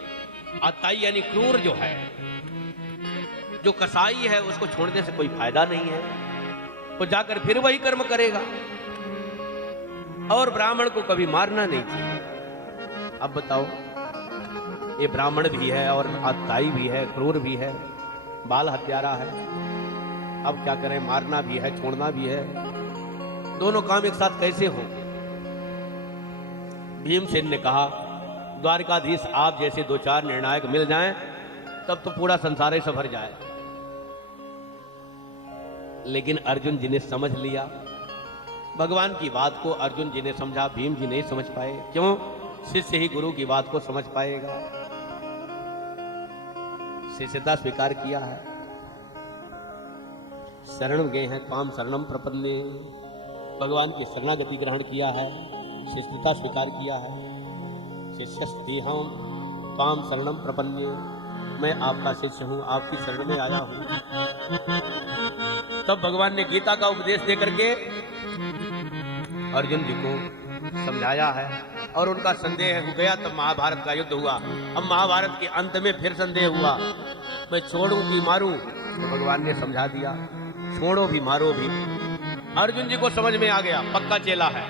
आतताई यानी क्रूर जो है, जो कसाई है, उसको छोड़ने से कोई फायदा नहीं है, वो जाकर फिर वही कर्म करेगा। और ब्राह्मण को कभी मारना नहीं चाहिए। अब बताओ, ये ब्राह्मण भी है और आतताई भी है, क्रूर भी है, बाल हत्यारा है। अब क्या करें, मारना भी है, छोड़ना भी है, दोनों काम एक साथ कैसे हो? भीमसेन ने कहा द्वारकाधीश आप जैसे दो चार निर्णायक मिल जाएं तब तो पूरा संसार ही सवर जाए। लेकिन अर्जुन जी ने समझ लिया। भगवान की बात को अर्जुन जी ने समझा, भीम जी नहीं समझ पाए। क्यों? शिष्य ही गुरु की बात को समझ पाएगा। शिष्यता स्वीकार किया है, शरण गए हैं, काम शरणम प्रपन्ने, भगवान की शरणागति ग्रहण किया है, शिष्यता स्वीकार किया है। शिष्यस्तेहं त्वां शरणं प्रपन्ने, मैं आपका शिष्य हूं, आपकी शरण में आया हूं। तब भगवान ने गीता का उपदेश देकर के अर्जुन जी को समझाया है और उनका संदेह हो गया। तब महाभारत का युद्ध हुआ। अब महाभारत के अंत में फिर संदेह हुआ, मैं छोड़ूं कि मारूं? तो भगवान ने समझा दिया, छोड़ो भी मारो भी। अर्जुन जी को समझ में आ गया, पक्का चेला है,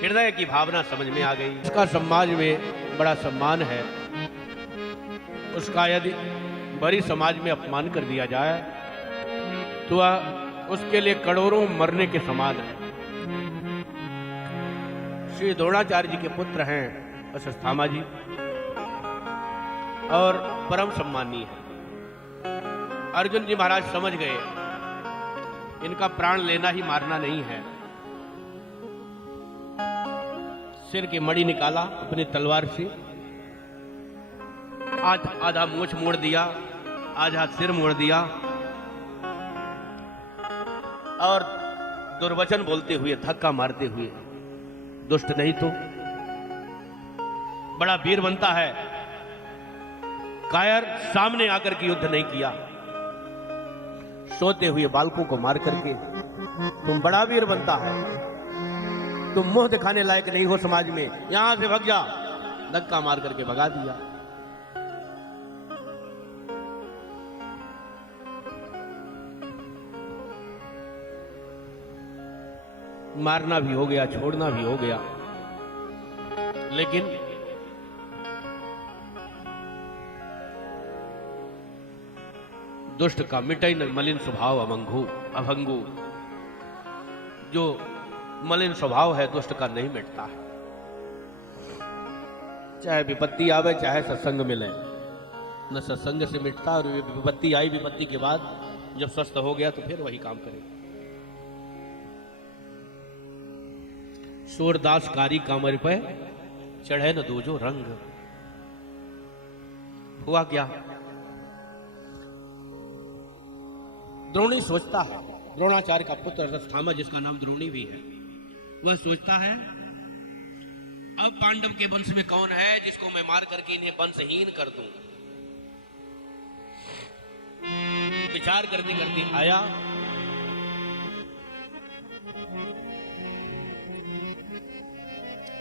हृदय की भावना समझ में आ गई। उसका समाज में बड़ा सम्मान है, उसका यदि बड़ी समाज में अपमान कर दिया जाए तो वह उसके लिए करोड़ों मरने के समान है। श्री द्रोणाचार्य जी के पुत्र हैं अश्वत्थामा जी और परम सम्मानीय है। अर्जुन जी महाराज समझ गए इनका प्राण लेना ही मारना नहीं है। सिर की मणि निकाला अपनी तलवार से, आधा मूछ मोड़ दिया, आधा सिर मोड़ दिया और दुर्वचन बोलते हुए, धक्का मारते हुए, दुष्ट नहीं तो बड़ा वीर बनता है, कायर सामने आकर के युद्ध नहीं किया, सोते हुए बालकों को मार करके तुम बड़ा वीर बनता है, तुम मुंह दिखाने लायक नहीं हो समाज में, यहां से भाग जा, धक्का मार करके भगा दिया। मारना भी हो गया, छोड़ना भी हो गया, लेकिन दुष्ट का मिटई न मलिन स्वभाव अभंगु। जो मलिन स्वभाव है दुष्ट का नहीं मिटता है। चाहे विपत्ति आवे चाहे सत्संग मिले, न सत्संग से मिटता। और विपत्ति आई, विपत्ति के बाद जब स्वस्थ हो गया तो फिर वही काम करे। सूरदास कारी कामर पे चढ़े न दूजो रंग। हुआ क्या? द्रोणी सोचता है, द्रोणाचार्य का पुत्र अश्वत्थामा जिसका नाम द्रोणी भी है, वह सोचता है अब पांडव के वंश में कौन है जिसको मैं मार करके इन्हें वंशहीन कर दूं। विचार करते करते आया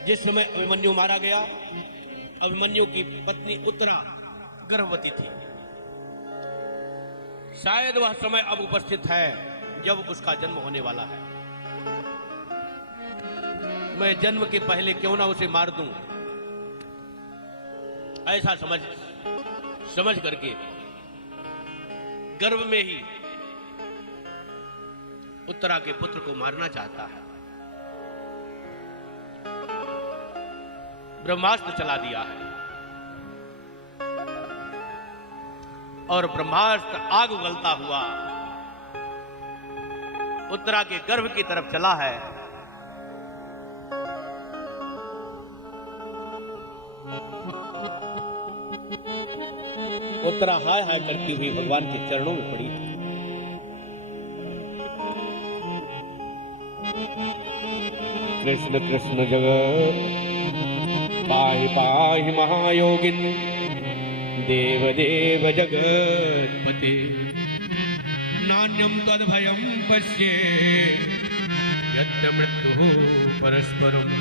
जिस समय अभिमन्यु मारा गया, अभिमन्यु की पत्नी उत्तरा गर्भवती थी। शायद वह समय अब उपस्थित है जब उसका जन्म होने वाला है। मैं जन्म के पहले क्यों ना उसे मार दूं, ऐसा समझ करके गर्भ में ही उत्तरा के पुत्र को मारना चाहता है। ब्रह्मास्त्र चला दिया है और ब्रह्मास्त्र आग उगलता हुआ उत्तरा के गर्भ की तरफ चला है। उत्तरा हाय हाय करती हुई भगवान के चरणों में पड़ी थी। कृष्ण कृष्ण जगत पाहि पाहि महायोगिन, देव देव जगत्पते, नान्यं तद्भयं पश्ये यत्र मृत्युः परस्परम्।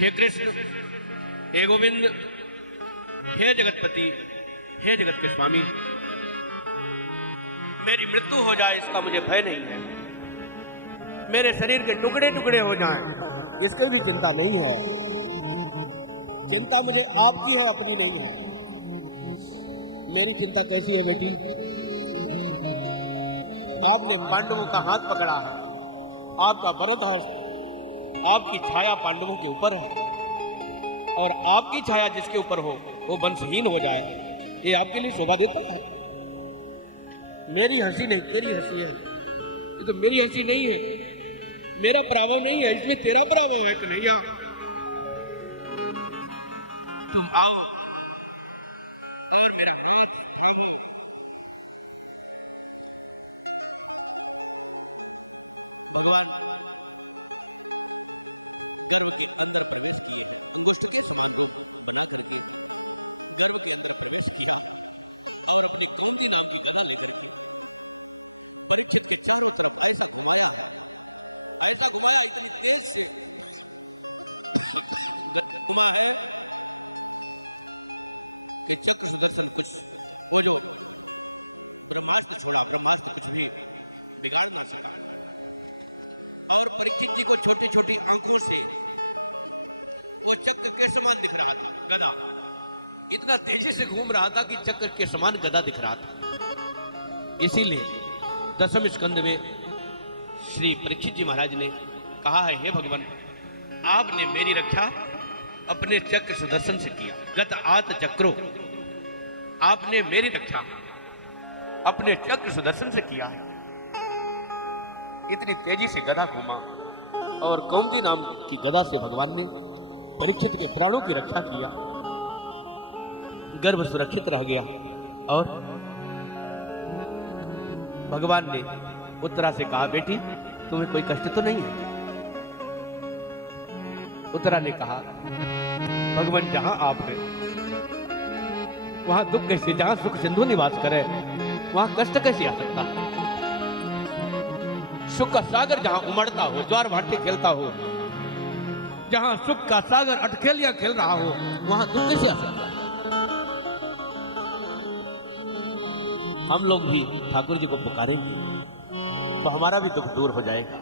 हे कृष्ण, हे गोविंद, हे जगतपति, हे जगत के स्वामी, मेरी मृत्यु हो जाए इसका मुझे भय नहीं है। मेरे शरीर के टुकड़े टुकड़े हो जाएं इसकी भी चिंता नहीं है। चिंता मुझे आपकी है, अपनी नहीं है। मेरी चिंता कैसी है बेटी? आपने पांडवों का हाथ पकड़ा है, आपका वरद है, आपकी छाया पांडवों के ऊपर है, और आपकी छाया जिसके ऊपर हो वो वंशहीन हो जाए, ये आपके लिए शोभा देता है? मेरी हंसी नहीं, तेरी हंसी है। ये तो मेरी हंसी नहीं है, मेरा प्रभाव नहीं है, इसमें तेरा प्रभाव है। कन्हैया तुम आओ और मेरा हाथ थामो। भगवान जन्म के पति दुष्ट के समान छोटे छोटे आंखों से वो चक्र के समान दिख रहा था। गदा इतना तेजी से घूम रहा था कि चक्र के समान गदा दिख रहा था। इसीलिए दसम स्कंद में श्री परीक्षित जी महाराज ने कहा है, हे भगवान, आपने मेरी रक्षा अपने चक्र सुदर्शन से किया। गत आत चक्रो, आपने मेरी रक्षा अपने चक्र सुदर्शन से किया है। इतनी तेजी से गदा घूमा और कौमदी नाम की गदा से भगवान ने परीक्षित के प्राणों की रक्षा किया। गर्भ सुरक्षित रह गया और भगवान ने उत्तरा से कहा, बेटी तुम्हें कोई कष्ट तो नहीं है? उत्तरा ने कहा, भगवान जहां आप हैं वहां दुख कैसे? जहां सुख सिंधु निवास करे वहां कष्ट कैसे आ सकता है? सुख का सागर जहां उमड़ता हो, ज्वार भाटे खेलता हो, जहां सुख का सागर अटखेलियां खेल रहा हो, वहां दुख कैसे आ सकता है? हम लोग भी ठाकुर जी को पुकारेंगे तो हमारा भी दुख दूर हो जाएगा।